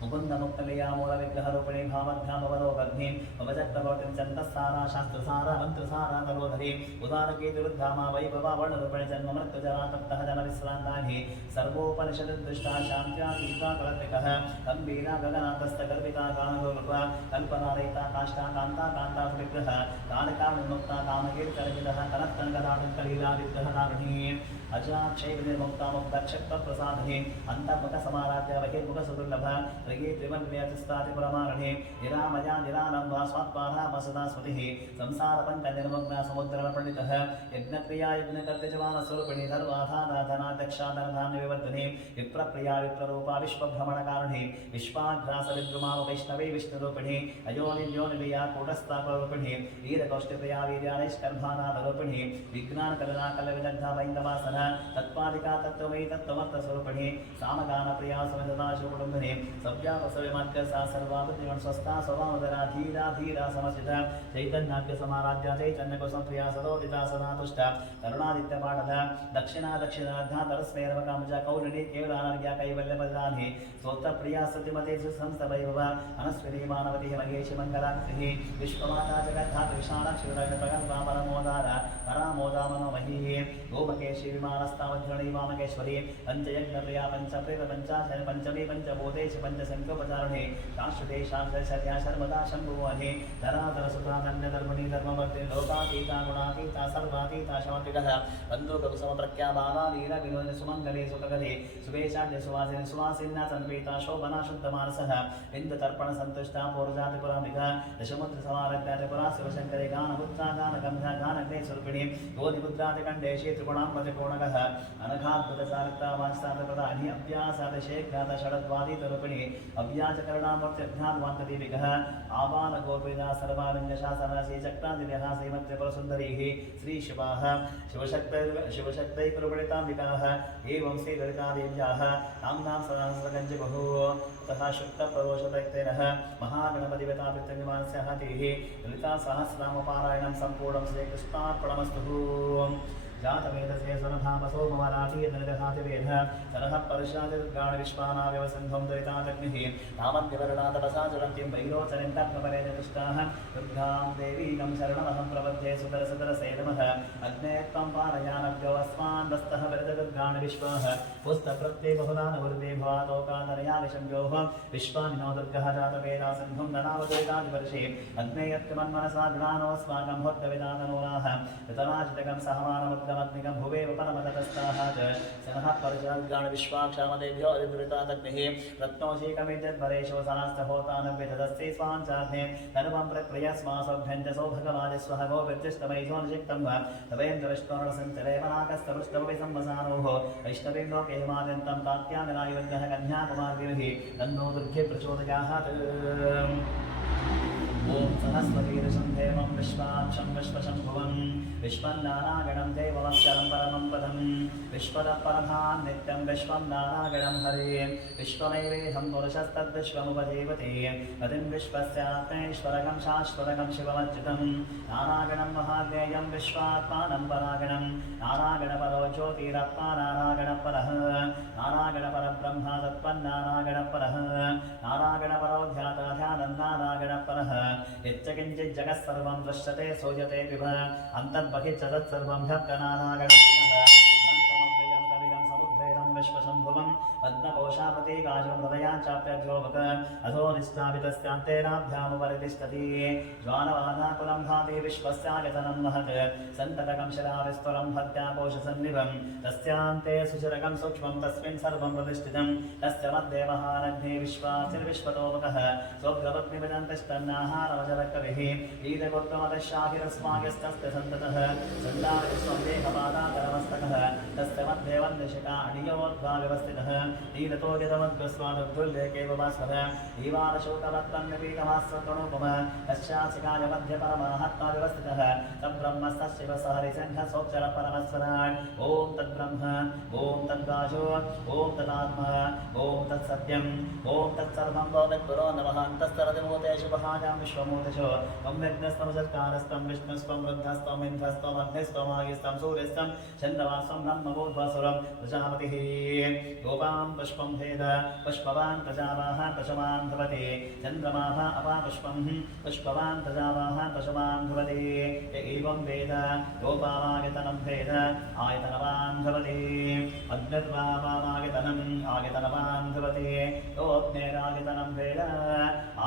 मुकुंद मुक्तलिया मूल विग्रहरूपिणी भावध्यामवलोकग्नि भवचक्रवर्तिं चन्दस्सारा शास्त्रसारा मंत्रसारा तरोधरी उदारकेतुरुद्धामा वैभवा वर्णरूपिणी जन्ममृत्युजरा तप्तः जनविश्रान्तानि सर्वोपनिषदुदृष्टा शान्त्या गीता कलत्रिकः गम्भीरा गगनातस्तगर्भिता गानगोरूपा कल्पनारहिता काष्ठा कान्ता कान्ता विग्रह कालिका विमुक्ता कामकीर्तनविदः कनत्कनकदाटङ्कलीला विग्रहधारिणी अजाक्षैर्निर्मुक्ता मुक्तक्षत्रप्रसादिनी अन्तर्मुखसमाराध्य बहिर्मुखसुदुर्लभ त्रयी त्रिमन्व्यतिस्तातिपरमारणे निरामया निरालम्बा स्वात्पारामसदा स्मृतिः संसारपङ्कनिर्मग्ना समुद्रपण्डितः यज्ञक्रिया यज्ञकर्तजमानस्वरूपिणी धर्माधानाधनाध्यक्षाधनधान्यविवर्धने विप्रप्रिया विप्ररूपा विश्वभ्रमणकारिणी विश्वाघ्रासविद्रुमाम वैष्णवी विष्णुरूपिणी अयोनियोनिलया कूटस्थापरूपिणी वीरकौष्टिप्रिया वीर्याणैष्कर्भानाथरूपिणी विज्ञानकलनाकलविदग्धा वैन्दवासन तत्पादिका तत्त्वमयी तत्त्वमर्थस्वरूपिणी सामगानप्रिया समिधदाशुकुटुम्बिनी सव्यापसविमर्कसा सर्वावतिगण स्वस्था स्वभावधरा धीरा धीरा समसिता चैतन्याद्य समाराध्या चैतन्यकुसंप्रिया सदोदिता सदा तुष्टा करुणादित्यपाठद दक्षिणा दक्षिणाध्या तरस्मेरवकामजा कौलिनी केवलानर्या कैवल्यपदानि स्तोत्रप्रिया सतिमते सुसंस्तवैभव अनस्विनी मानवती महेशि मङ्गलाकृतिः विश्वमाता जगद्धात विशालक्षुरगतगल्पा परमोदार परामोदा मनोमही गोमकेशी विमानस्तावज्रणि वामकेश्वरी पञ्चयज्ञप्रिया पञ्चप्रेत पञ्चाशय पञ्चमी पञ्चभूतेश पञ्चशङ्खोपचारणे शाश्वते शाश्वतसत्या सर्वदा शम्भुवने धराधरसुता धन्यधर्मणि धर्मवर्ते लोकातीता गुणातीता सर्वातीता शमतिकः बन्धुककुसुमप्रख्याबाला वीरविनोदिनि सुमङ्गले सुखगते शुभेशाद्य सुवासिनि सुवासिन्या सन्पीता शोभना शुद्धमानसः इन्दुतर्पणसन्तुष्टा पूर्वजातिपुरामिका दशमुद्रसमारभ्या त्रिपुरा शिवशङ्करे गानमुद्रा गानगन्धा गानग्ने स्वरूपिणी गोनिमुद्रादिकण्डेशे त्रिगुणाम्बतिकोणगः अनघाद्भुतसारिता वांसादप्रदानि अभ्यासादशेख्यात षडद्वादितरूपिणी अभ्याचकरणामूर्त्यध्यात्वान्तदीपिकः आबालगोपीदा सर्वालिङ्गशासनसी चक्रादिव्यः श्रीमत्त्रिपुरसुन्दरीः श्रीशिवाः शिवशक्तैकरूपिणिताम्बिकाः एवं श्रीललितादेव्याः नाम्नां सहस्रगञ्जबहू तथा शुक्लप्रदोषदैत्येनः महागणपतिवतापितृविमानस्य हतिः ललिता सहस्रनामपारायणं सम्पूर्णं श्रीकृष्णार्पणमस्तु जातवेदसे सरधामसो ममराठीयनरहातिवेद सरः परशादिर्गाणविश्वानाव्यवसन्धं दरितादग्निः तामद्यवरणातपसा ज्वलन्तीं वैरोचनिं तत्त्वपरे चतुष्टाः दुर्गां देवीं शरणमहं प्रपद्ये सुतरसुतरसे नमः अग्ने त्वं पारयानभ्यो अस्मान् वस्तः वरदुर्गाणविश्वाः पुस्तप्रत्ये बहुदानवृदे भवातोकादरया विशम्योः विश्वानि नो दुर्गः जातवेदासन्धुं धनावदरितादिवर्षे अग्ने यत्मन्मनसा गृणानोऽस्माकं भक्तविदाननूनाः ऋतराजितकं सहमानमुद् अग्निकं भुवेव परमततस्ताः च सनः परजाग्राणविश्वाक्षामदेभ्यो अधिदुरितादग्निः रत्नोशीकमित्यद्वरेशो सहस्रहोतानव्यतदस्ते स्वाञ्चाग्ने तनुवं प्रक्रियस्मासोभ्यञ्च सौभगवादिस्वः गोभिर्जिष्टमैथो निषिक्तं वा तवेन्द्रविष्णोर्सञ्चरे मनाकस्तपृष्ठमपि संवसानोः वैष्णवीं लोके हिमाद्यन्तं तात्यागनायुज्ञः कन्याकुमारविः तन्नो दुर्गे प्रचोदयात् ॐ सहस्रतीर्षं देवं विश्वाक्षं विश्वशम्भुवं विश्वन्नारायणं देवमक्षरं परमं पदं विश्वतत्परधान् नित्यं विश्वं नारायणं हरे विश्वमेवेहं पुरुषस्तद्विश्वमुपजीवते पतिं विश्वस्यात्मेश्वरकं शाश्वतकं शिवमच्युतं नारायणं महाज्ञेयं विश्वात्मानं परागणं नारायणपरो ज्योतिरात्मा नारायणपरः नारायणपरब्रह्मा तत्त्वन्नारायणपरः नारायणपरो ध्याता ध्यानं नारायणपरः यच्च किञ्चित् जगत् सर्वं दृश्यते सूयते विभ अन्तर्बहिश्च तत्सर्वं ह्यप्यनानागणस्थितः विश्वशम्भुवं पद्मकोशापतिकाशं हृदयान् चाप्यध्योमुख अधोनिष्ठापितस्यान्तेनाभ्यामुपरितिष्ठति ज्वालवादाकुलं भाति विश्वस्यायतनं महत् सन्ततकं शिलाविस्तुरं भक्त्याकोशसन्निभं तस्यान्ते सुचिरकं सूक्ष्मं तस्मिन् सर्वं प्रतिष्ठितं तस्य मध्ये महानग्ने विश्वासिर्विश्वतोमुखः स्वग्रवग्निमिदन्तस्तन्नाहारमजलकविः ईदगोत्तमतशाहिरस्मागिस्तस्य सन्ततः सन्दाविश्वं देहपादाकरमस्तकः तस्य मध्ये वन्दशिका अणियोद्भाव्यवस्थितः नीलतो यदमद्गस्वादुल्लेकेवस्वः ईवानशोकवत्तन्यपीतमास्वतनुपम तस्यासिकाय मध्ये परमात्मा व्यवस्थितः तद्ब्रह्मस्य शिवसहरिसङ्घसोच्चरपरमस्वराट् ॐ तद्ब्रह्म ॐ तद्वाचो ॐ तदात्मा ॐ तत्सत्यम् ॐ तत्सर्वं तद्गुरो नमः अन्तस्तरतिमूते शुभहाजां विश्वमूर्तिशो त्वं यज्ञस्त्वं सत्कारस्त्वं विष्णुस्त्वं रुद्रस्त्वम् इन्द्रस्त्वम् अग्निस्त्वमागिस्त्वं सूर्यस्त्वं चन्द्रवास्त्वं ब्रह्मभूद्वासुरं प्रजापतिः गोपां पुष्पं भेद पुष्पवान् प्रजावाहान् पशुमान् भवति चन्द्रमाः अपापुष्पं पुष्पवान् प्रजावाहान् पशुमान् भवति एवं वेद गोपामायतनं भेद आयतनवान् भवति अग्निर्वापामायतनम् आयतनवान् भवति योऽग्नेरायतनं भेद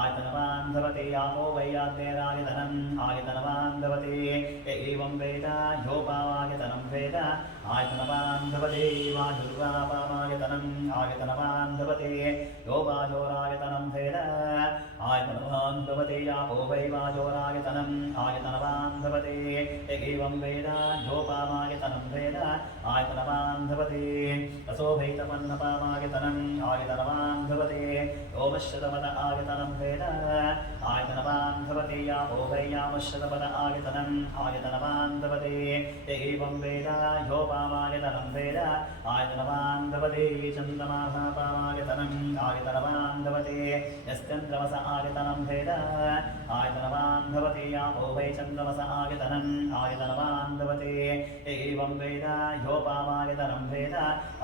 आयतनवान् भवति आपो वैयाग्नेरायतनम् आयतनवान् भवति एवं वेद योपामायतनं भेद आयतनवान् भवति वायुर्वापामायतनम् आयतनवान् भवति यो वायोरायतनं भेद आयतनवान् भवति आपो वै वायोरायतनम् आयतनवान् भवति एवं वेद योपामायतनं भेद आयतनवान् भवति रसो भैतपन्नपामायतनम् आयतनवान् भवति योमश्शतपद आयतनं भेद आयतनवान् भवति यापो वै यामश्शतपद आयतनम् आयतनवान् भवति एवं वेद योपामायतनं भेद आयतनवान् भवति चन्द्रमाभापामायतनम् आयतनवान् भवति यश्चन्द्रमस आयतनं भेद आयतनवान् भवति यापो वै चन्द्रमस आयतनम् आयतनवान् भवति एवं वेद योपामायतनं भेद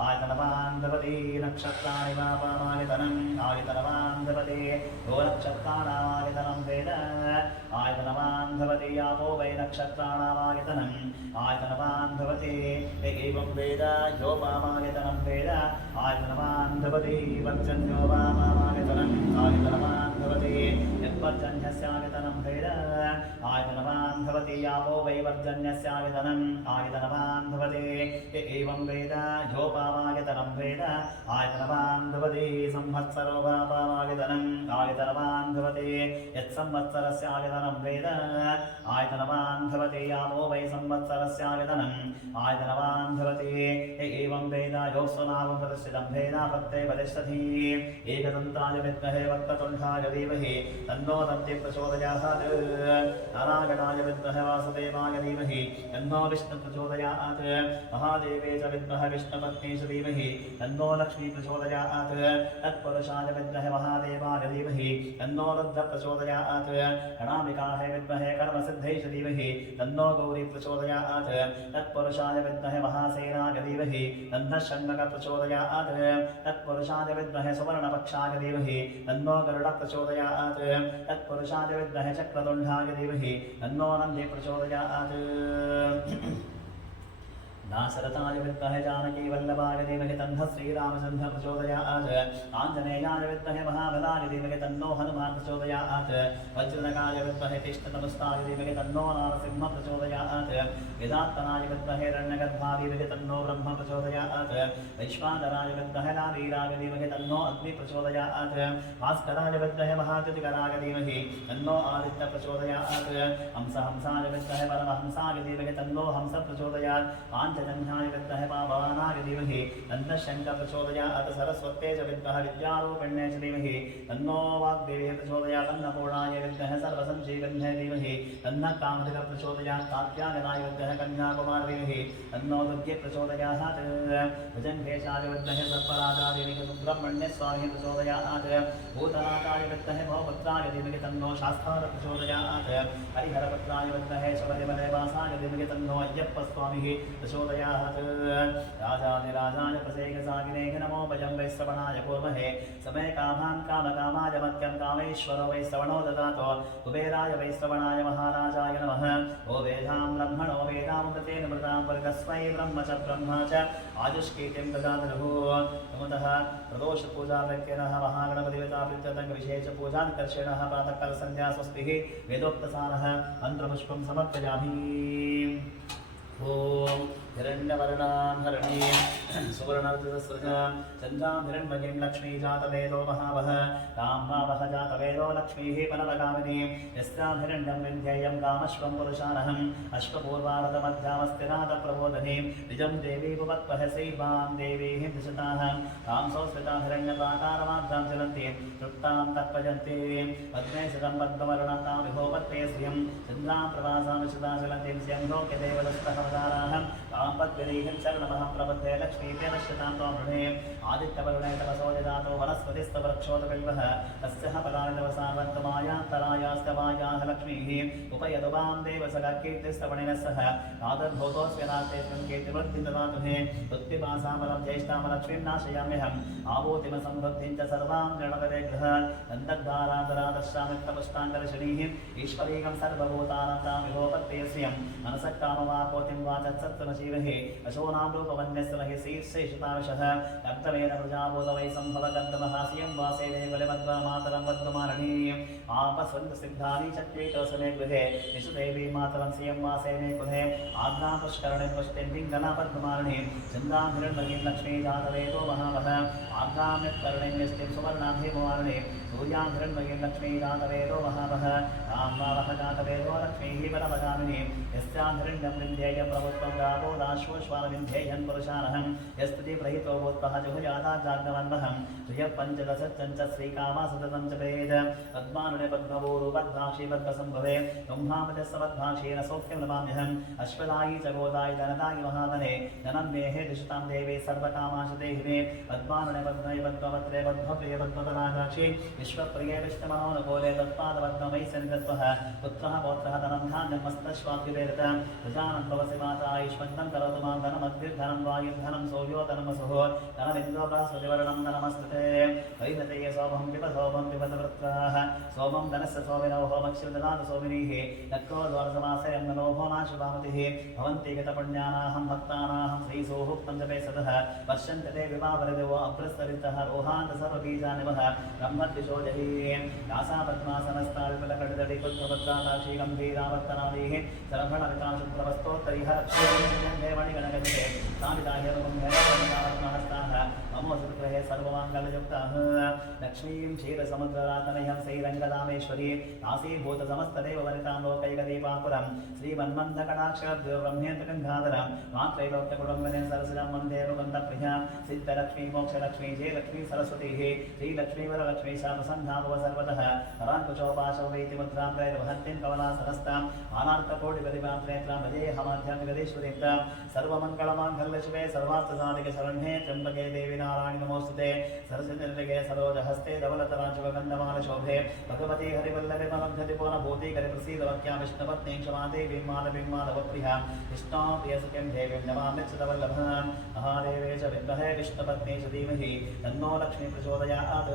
आयतनवान् भवति नक्षत्राणि वापामायतनम् आयतनवान् भवति यो नक्षत्राणामायतनं भेद आयतनवान् भवति यापो वै नक्षत्राणामायतनम् आयतनवान् भवति एवं वेद योपामायतनं भेद आयतनवान् भवति पर्जन्यो वामायतनम् आयतनवान् भवति यत्पर्जन्यस्यायतनं भेद आयतनवान् भवति यापो वै पर्जन्यस्यायतनम् आयतनवान् भवति एवं वेद योपामायतनं भेद आयतनवान् भवति संवत्सरो वापामायतनम् आयतनवान् भवति यत्संवत्सरस्यायतनं भेद आयतनवान् भवति यापो वै संवत्सरस्यायतनम् आयतनवान् भवति एवं वेद योऽस्वनामं प्रतिष्ठितं भेदापत्ते प्रतिष्ठति एकदन्ताय विद्महे वक्रतुण्डाय धीमहि तन्नो दन्ति प्रचोदयात् नारायणाय विद्महे वासुदेवाय धीमहि तन्नो विष्णुः प्रचोदयात् महादेवे च विद्महे विष्णुपत्नी च धीमहि तन्नो लक्ष्मी प्रचोदयात् तत्पुरुषाय विद्महे महादेवाय धीमहि तन्नो रुद्र प्रचोदयात् गणाम्बिकाय विद्महे कर्मसिद्धै च धीमहि तन्नो गौरी प्रचोदयात् तत्पुरुषाय विद्महे महासेनाय धीमहि तन्नः षण्मुख प्रचोदयात् तत्पुरुषाय विद्महे सुवर्णपक्षाय धीमहि तन्नो गरुड प्रचोदयात् तत्पुरुषाय विद्महे चक्रतुण्डाय धीमहि तन्नो नन्दी प्रचोदयात् दाशरथाय विद्महे जानकी वल्लभाय धीमहि तन्नः श्रीरामचन्द्र प्रचोदयात् आञ्जनेयाय विद्महे महाबलाय धीमहि तन्नो हनुमान् प्रचोदयात् वज्रनकाय विद्महे तीक्ष्णतमस्ताय धीमहि तन्नो नारसिंह प्रचोदयात् वेदात्तनाय विद्महे हिरण्यगर्भाय धीमहि तन्नो ब्रह्म प्रचोदयात् वैश्वानराय विद्महे नारीराय धीमहि तन्नो अग्नि प्रचोदयात् भास्कराय विद्महे महाद्युतिकराय धीमहि तन्नो आदित्य प्रचोदयात् हंसाय विद्महे परमहंसाय धीमहि तन्नो हंस प्रचोदयात् जन्याय विद्महे पावनाय धीमहि तन्नः शङ्कर प्रचोदयात् सरस्वत्यै च विद्महे विद्यारूपिण्यै च धीमहि तन्नो वाग्देवी प्रचोदयात् अन्नपूर्णाय विद्महे सर्वसञ्जीवन्यै धीमहि तन्नः कामधुक प्रचोदयात् कात्यायनाय विद्महे कन्याकुमारी धीमहि तन्नो दुर्गे प्रचोदयात् भुजङ्गेशाय विद्महे सर्पराजाय धीमहि सुब्रह्मण्यस्वामी प्रचोदयात् भूतनाथाय विद्महे भवपुत्राय धीमहि तन्नो शास्तार प्रचोदयात् हरिहरपुत्राय विद्महे शबरिमलैवासाय धीमहि तन्नो अय्यप्पस्वामिः प्रचोदयात् प्रचोदयात् राजाधिराजाय प्रसेकसागिनेः नमो भजं वै श्रवणाय कुर्महे समे कामान् कामकामाय मत्यं कामेश्वरो वै श्रवणो ददातो कुबेराय वै श्रवणाय महाराजाय नमः ओ वेदां ब्रह्मणो वेदामृतेन मृतां वर्गस्मै ब्रह्म च ब्रह्मा च आजुष्कीर्तिं ददातु नमतः प्रदोषपूजाव्यक्तिनः महागणपतिवेतावृत्ततङ्गविशेषपूजान्तर्षेणः प्रातःकालसन्ध्या स्वस्तिः वेदोक्तसारः मन्त्रपुष्पं समर्पयामि ॐ हिरण्यवर्णां हरणीं सुवर्णर्जितसृजां चन्द्रां हिरण्मयीं लक्ष्मीजातवेदो महावः कामावः जातवेदो लक्ष्मीः परमगामिनीं यस्यां हिरण्यं विन्ध्येयं कामश्वं पुरुषानहम् अश्वपूर्वारतमध्यामस्तिनाथप्रबोधनीं निजं देवी भुवत्वहसैवां देवीं दिशताः तां संस्कृतां हिरण्यपाकारमाद्रां चलन्तीं तृप्तां तत्पजन्तीं पद्मे सितं पद्मवर्णां तां विभोवत्ते श्रियं चन्द्रां प्रवासां विशुतां चलन्तीं स्यं लोक्यदेवदस्तहवताराः पद्गरीहिं शरणमहं प्रबद्धे लक्ष्मीते नश्यतां त्वां वृणे आदित्यवर्णे तपसो जजातो वनस्पतिस्तवृक्षोतकल्पः तस्यः फलानि तवसावर्तमायान्तरायास्तवायाः लक्ष्मीः उपयतु वां देवसखकीर्तिस्तवणेन सह नादर्भूतोऽस्य नास्तेऽस्मिन् कीर्तिवृद्धिं ददातु मे बुद्धिपासामलं ज्येष्ठां लक्ष्मीं नाशयाम्यहम् आभूतिमसंवृद्धिं च सर्वां गणपते गृहात् नन्दद्वारान्तरादर्शामित्तपुष्टाङ्गदर्शनीः ईश्वरीकं सर्वभूतानां तां विभोपत्तेयस्यं मनसः कामवाकोतिं वाचत्सत्त्वमशीलहे अशोनां रूपवन्यस्य महि शीर्षेषुताविशः नक्तमेन प्रजाभूत वै सम्भवकन्दमहास्यं वासेने बलिमद्वा मातरं वद्वमारणीयम् आपस्वन्तसिद्धानि चक्रीकसने गृहे निषुदेवी मातरं सियं वासेने कुले आद्नां पुष्करणे पुष्टिं पिङ्गना पद्ममारणीं चन्द्रां हिरण्मयीं लक्ष्मी जातवेदो महावः आद्नां यत्कर्णीं निष्टिं सुवर्णां हेमवारणीं सूर्यां हिरण्मयीं लक्ष्मी जातवेदो महावः कामावः जातवेदो लक्ष्मीः परमगामिनीं यस्यां हिरण्यं विन्ध्येयं प्रभुत्वं रावो दाश्वश्वानविन्ध्येयं पुरुषानहं यस्तुति प्रहितो भूत्वः जुहुजाता जाग्नवन्वहं श्रियपञ्चदशच्चञ्च श्रीकामा सततं च वेद पद्मानुने पद्मवोरु पद्भाक्षी पद्मसम्भवे ब्रह्मामजस्सवद्भाक्षेण सौख्यं नमाम्यहम् अश्वदायी च गोदायि धनदायि महाधने धनं मेहे दिशतां देवे सर्वकामाश देहि मे पद्मानुने पद्मये पद्मवत्रे पद्मप्रिय पद्मतनागाक्षी विश्वप्रिये विष्णुमनोनुकूले तत्पादपद्ममयि सन्निधत्वः पुत्रः पौत्रः धनं धान्यं मस्तश्वाद्विवेदत प्रजानं भवसि माता आयुष्मन्तं करोतु मां धनमद्भिर्धनं वायुर्धनं सौर्योधनमसुः धनमिन्द्रो बृहस्पतिवर्णं धनमस्तुते वैनतेय सोमं पिबत वृत्राः सोमं धनस्य सोमिनो होमक्षिं ददातु सोमिनीः नक्रो द्वारसमासयं ननो भोमाशुभामतिः भवन्ति गतपुण्यानाहं भक्तानाहं श्रीसोहुक्तं जपे सतः पश्यन्ति ते विवावरदेवो अभ्रस्तरितः रोहान्त सर्वबीजानिवः ब्रह्मद्विषोजहि यासा पद्मासनस्था विपुलकटितटी कुद्भद्राक्षी गम्भीरावर्तनादीः सरभणविकाशुप्रवस्तोत्तरिह देवणिगणगतिः सामिताह्यरुपं नमो सुगृहे सर्वमाङ्गल्ययुक्ताः लक्ष्मीं क्षीरसमुद्ररातनयं श्रीरङ्गदामेश्वरी नासीभूतसमस्तदेव वनितां लोकैकदीपापुरं श्रीमन्मन्दकटाक्षरब्रह्मेन्द्रगङ्गाधरं मात्रैलोक्यकुटुम्बिनीं सरसिजं वन्दे मुकुन्दप्रियां सिद्धलक्ष्मी मोक्षलक्ष्मी जयलक्ष्मी सरस्वतीः श्रीलक्ष्मीवरलक्ष्मी शापसन्धाभव सर्वतः पराङ्कुशोपाशवैति मुद्रां त्रैर्वहन्तीं कमलासनस्तां आनार्ककोटिप्रतिभां नेत्रां भजेऽहमाध्यात्मिकदेश्वरीं तां सर्वमङ्गलमाङ्गल्यशिवे सर्वार्थसाधिकशरण्ये त्र्यम्बके देवी नारायणी नमोस्तुते सरस्वती सरोजहस्ते धवलतराजुगन्धमालशोभे भगवती हरिवल्लभे मलब्धतिपूर्णभूतिकरे प्रसीदवक्यां विष्णुपत्नीं क्षमा देवीं माधवीं माधवप्रियां विष्णो प्रियसुखीं देवीं नमाम्यच्युतवल्लभां महादेवे च विद्महे विष्णुपत्नी च धीमहि तन्नो लक्ष्मी प्रचोदयात्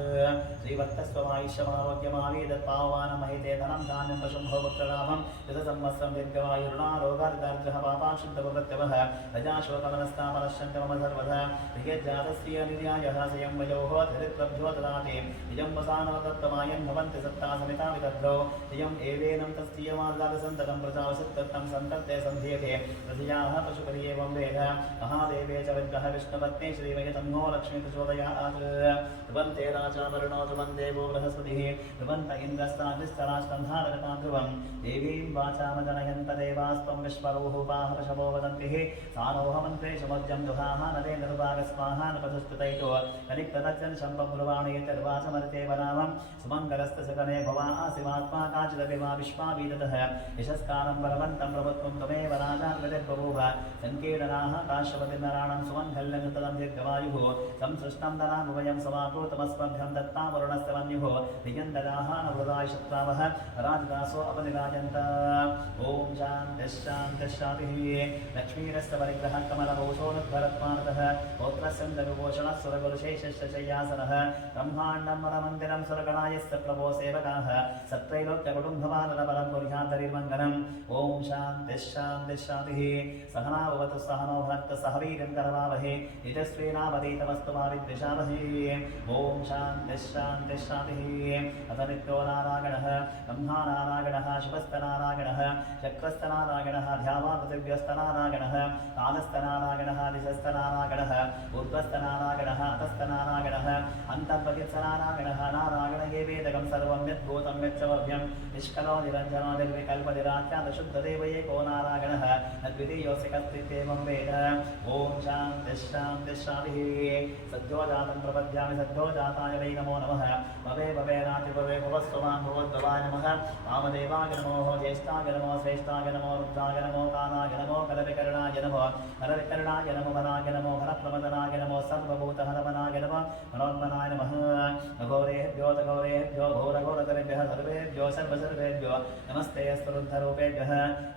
श्रीवत्तस्त्वमायुष्यमारोग्यमावीदत्पावमानमहिते धनं धान्यं पशुं भवपुत्रलाभं युतसंवत्सरं दीर्घमायुर्णारोगार्गार्ग्रः पापाशुद्धवृत्यवः प्रजाशोकमनस्तामनश्यन्त मम सर्वदा प्रियजातस्य निर्यायः स्वयं वयोः धरित्रभ्यो ददाति इयं वसानवदत्तमायं भवन्ति सत्तासमिता विदध्रो इयम् एवेनं तस्तीयमार्गादसन्ततं प्रजावसत्तत्तं सन्तत्ते सन्धीयते प्रधियाः पशुपति एवं वेद महादेवे च विद्मः विष्णुपत्नी श्रीमहि तन्नो लक्ष्मी प्रचोदयात् ध्रुवन्ते राजा वरुणो ध्रुवन् देवो बृहस्पतिः ध्रुवन्त इन्द्रस्ताग्निस्तराष्टन्धारकतां ध्रुवं देवीं वाचामजनयन्त देवास्त्वं विश्वरूपाः पशवो वदन्तिः सानोहमन्त्रेषमोज्जं दुहाः नदे निर्वागस्वाहा नपदुस्तुतैतो कनिक्तदच्चन् शम्पब्रुवाणीयतिर्वाचमर्ते वरामं सुमङ्गलस्तसकने भवा आसिमात्मा काचिदपि वा विश्वावीदतः यशस्कारं बलवन्तं प्रभुत्वं त्वमेव राजाग्रतिर्बभूव सङ्कीर्णनाः काश्यपतिर्नराणां सुमङ्गल्यं दीर्घवायुः संसृष्टं धनामुभयं समाकृतमस्मभ्यं दत्ता वरुणस्य मन्युः नियन्दनाः न वृदाय शत्रावः राजदासो अपनिराजन्त ओम शान्तिः लक्ष्मीरस्य परिग्रहः कमलभूषोनुद्धरत्मानतः पौत्रस्यन्दविभूषणः सुरगुरुशेषस्य शय्यासनः ब्रह्माण्डं मनमन्दिरं सुरगणायस्य प्रभो सेवकाः सत्रैलोक्यकुटुम्बमानरबलं कुर्याद्धरिर्मङ्गलम् ओम शान्तिः सहना भवतु सहनो भुनक्तु सह वीर्यं करवावहै तेजस्विनावधीतमस्तु मा विद्विषावहै ओम शान्तिः अथ नित्यो नारायणः ब्रह्मा नारायणः शिवस्तनारायणः चक्रस्तनारायणः ध्यावापृथिव्यस्तनारायणः कालस्तनारायणः दिशस्तनारायणः ऊर्ध्वस्थनारायणः अधस्तनारायणः अन्तर्बहिस्तनारायणः नारायण ये वेदकं सर्वं यद्भूतं यच्चव्यं निष्कलो निरञ्जनो निर्विकल्पनिराख्यातशुद्धदेव एको नारायणः अद्वितीयोऽसि कस्तित्येवं वेद ओम शान्तिः सद्यो जातं प्रपद्यामि सद्यो जाताय वै नमो नमः भवे रातिभवे भवस्वमान् भवद्भवाय नमः वामदेवाय नमो ज्येष्ठाय नमो श्रेष्ठाय नमो रुद्राय नमो कालाय नमो कलविकरणाय नमो वराय नमो हरप्रमदनाय नमो सर्वभूतहरवनाय नमो मनोन्मनाय नमः अघोरेभ्यो तघोरेभ्यो घोरघोरतरेभ्यः सर्वेभ्यो सर्वसर्वेभ्यो नमस्ते स्तुरुद्धरूपेभ्यः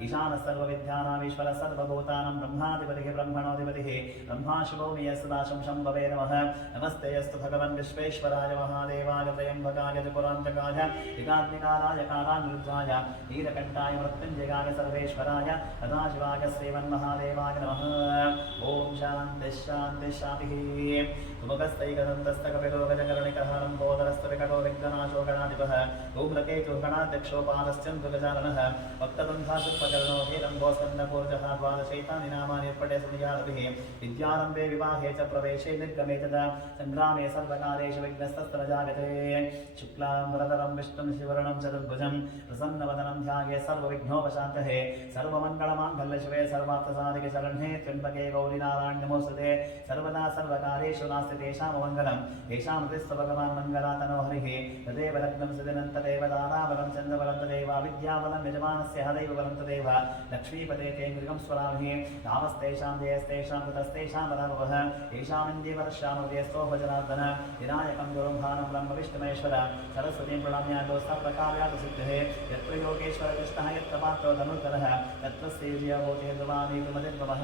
ईशानः सर्वविद्यानामीश्वरः सर्वभूतानां ब्रह्माधिपतिः ब्रह्मणोऽधिपतिः ब्रह्मा शिवो मे सदा शंभवे नमः नमस्ते अस्तु भगवन् विश्वेश्वराय महादेवाय त्र्यम्बकाय त्रिपुरान्तकाय विघ्नाधिकाराय कालानिरुद्धाय नीलकण्ठाय मृत्युञ्जयाय सर्वेश्वराय सदाशिवाय श्रीमन्महादेवाय नमः ओम शान्तिः सुमुखस्तैकदन्तस्तकपिलो गजकर्णिकः लम्बोदरस्तविकटो विघ्ननाशो गणाधिपः धूम्रकेतुः गणाध्यक्षो पादश्चन्द्रगजाननः वक्तबन्धाशुल्पकर्णो हेरम्भो स्कन्दपूर्जः द्वादशैतानि नामानि अर्पटे सुनियादभिः विद्यारम्भे विवाहे च प्रवेशे निर्गमे तदा सङ्ग्रामे सर्वकारेषु विघ्नस्तस्त्रजागते शुक्लां वरदरं विष्णुं शिवरणं चतुर्भुजं प्रसन्नवदनं ध्याये सर्वविघ्नोपशान्तये सर्वमङ्गलमाङ्गल्यशिवे सर्वार्थसाधिके शरण्ये त्र्यम्बके गौरी नारायण नमोस्तुते सर्वदा सर्वकारेषु नास्ति तेषाममङ्गलं येषां हृदिस्थ भगवान् मङ्गलातनो हरिः तदेव लग्नं सुदिनं तदेव दाराबलं चन्द्रबलं तदेव विद्याबलं यजमानस्य हदैव बलं तदेव लक्ष्मीपते ते मृगं स्वरामहे नामस्तेषां जयस्तेषां कृतस्तेषां बलाभवः येषामिन्दीवर्षामव्यस्तो भजनार्दन विनायकं गुरुं भानं ब्रह्म विष्णुमेश्वर सरस्वतीं प्रणम्यादोस्तप्रकार्यातसिद्धेः यत्र योगेश्वर कृष्णः यत्र पात्रो धनुर्धरः तत्र सेव्यभूते ध्रुवानीतुमतिर्भवः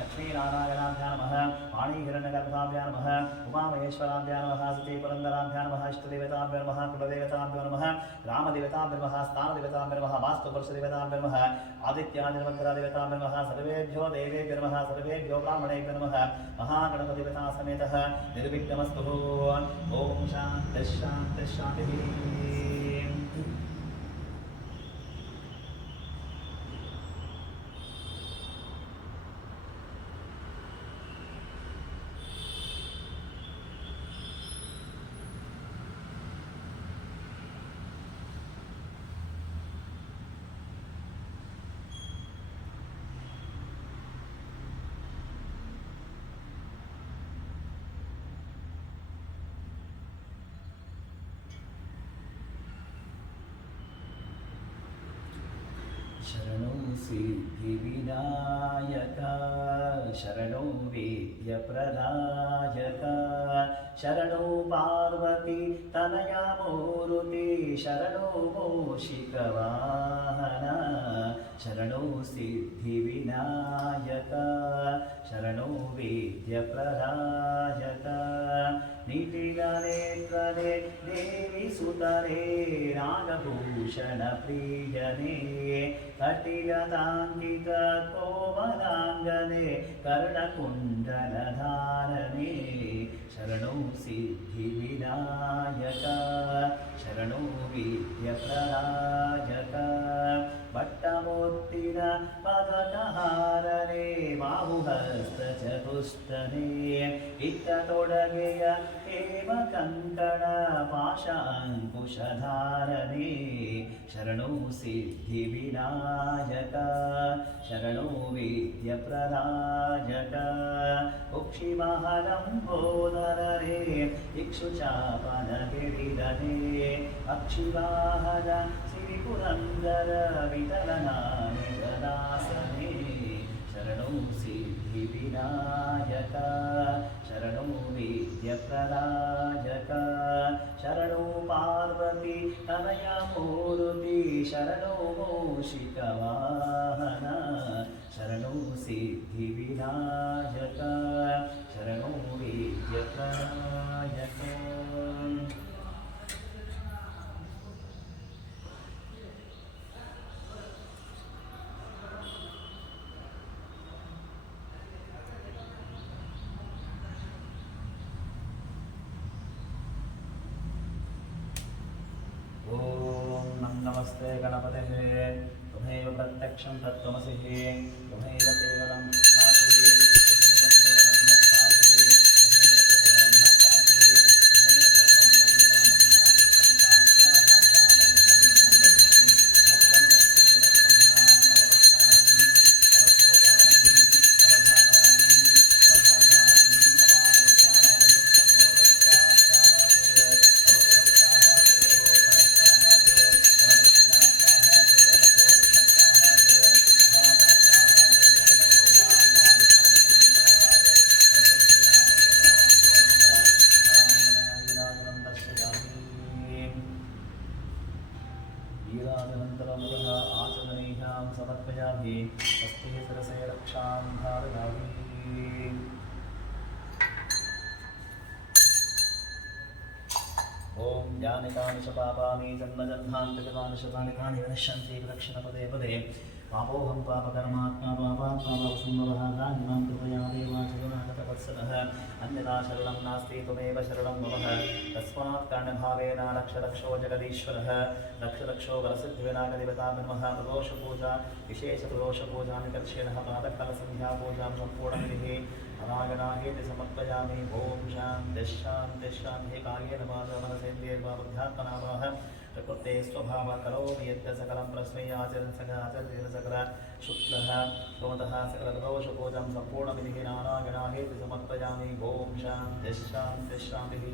लक्ष्मीनारायणाभ्यां नमः वाणीहिरण्यगर्भाभ्यां नमः उमामहेश्वराभ्यां नमः सतीपुरन्दराभ्यां नमः इष्टदेवताभ्यो नमः कुलदेवताभ्यो नमः रामदेवताभ्यो नमः स्थानदेवताभ्यो नमः वास्तुपुरुषदेवताभ्यो नमः आदित्यादिवग्रदेवताभ्यो नमः सर्वेभ्यो देवेभ्यो नमः सर्वेभ्यो ब्राह्मणेभ्यो नमः महागणपतिदेवता समेतः निर्विघ्नमस्तु ओम शान्तिः शरणो सिद्धिविनायक शरणो वेद्यप्रदायक शरणो पार्वती तनया मूर्ति शरणो मूषिकवाहन शरणो सिद्धिविनायक शरणो वेद्यप्रदायक नीतिगणेत्रने देवी सुतरे नागभूषण प्रियने कटिगताङ्गिक कोमलाङ्गने कर्णकुण्डलधारणे शरणो सिद्धिविनायक शरणो विद्यप्रदायक भट्टमूर्तिन पदकहारणे बाहुहस्तचतुष्टने इत्ततोडಗೆಯ हेमकङ्कण पाशाङ्कुशधारणे शरणो सिद्धिविनायक शरणो विद्यप्रदायक उक्षिमहलम्बोदररे इक्षुचापनगिरिधरे अक्षिवाहन श्रीपुरन्दर वितलनानिजदासने शरणो सिद्धिविनायक शरणो विद्यप्रदायक ಶರಣೋ ಪಾರ್ವತಿ ತನಯ ಮೂರುತಿ ಶರಣೋ ಮೂಷಿಕವಾಹನ ಶರಣೋ ಸಿದ್ಧಿ ವಿನಾಯಕ ಶರಣೋ ವಿದ್ಯಕಾಯಕ. नमस्ते गणपते तुम्हेव प्रत्यक्षं तत्त्वमसि तुम्हेव केवलं भक्तासि तुम्हेव केवलं भक्तासि तुम्हेव केवलं भक्तासि तुम्हेव समर्पयामि स्वस्ति सरसे रक्षां धारयामि. ओम यानि कानि च पापानि जन्मजन्मान्तरकानि शतानि तानि विनश्यन्ति दक्षिणपदे पदे पापोऽहं पापकर्मात्मा पापात्मा पापसम्भवः तानि मां कृपया देवाचरणागतवत्सलः अन्यथा शरणं नास्ति त्वमेव शरणं मम तस्मात् कर्णभावेन रक्षो जगदीश्वरः रक्षो वरसिद्धिविनायकदेवता नमः. प्रदोषपूजा विशेषप्रदोषपूजां कर्षेणः पादकलसन्ध्यापूजां सम्पूर्णविधिः अनागणाहेति समर्पयामि. ओम शान्तिः शान्तिः शान्तिः. कायेन वाचा मनसेन्द्रियैर्वा बुद्ध्यात्मना प्रकृते स्वभावः करोमि यद्य सकलं प्रस्मै आचरन् सकल शुक्लः सोमतः सकलदोषपूजां सम्पूर्णविधिः नानागणाहेति समर्पयामि. ओम शान्तिः शान्तिः शान्तिः.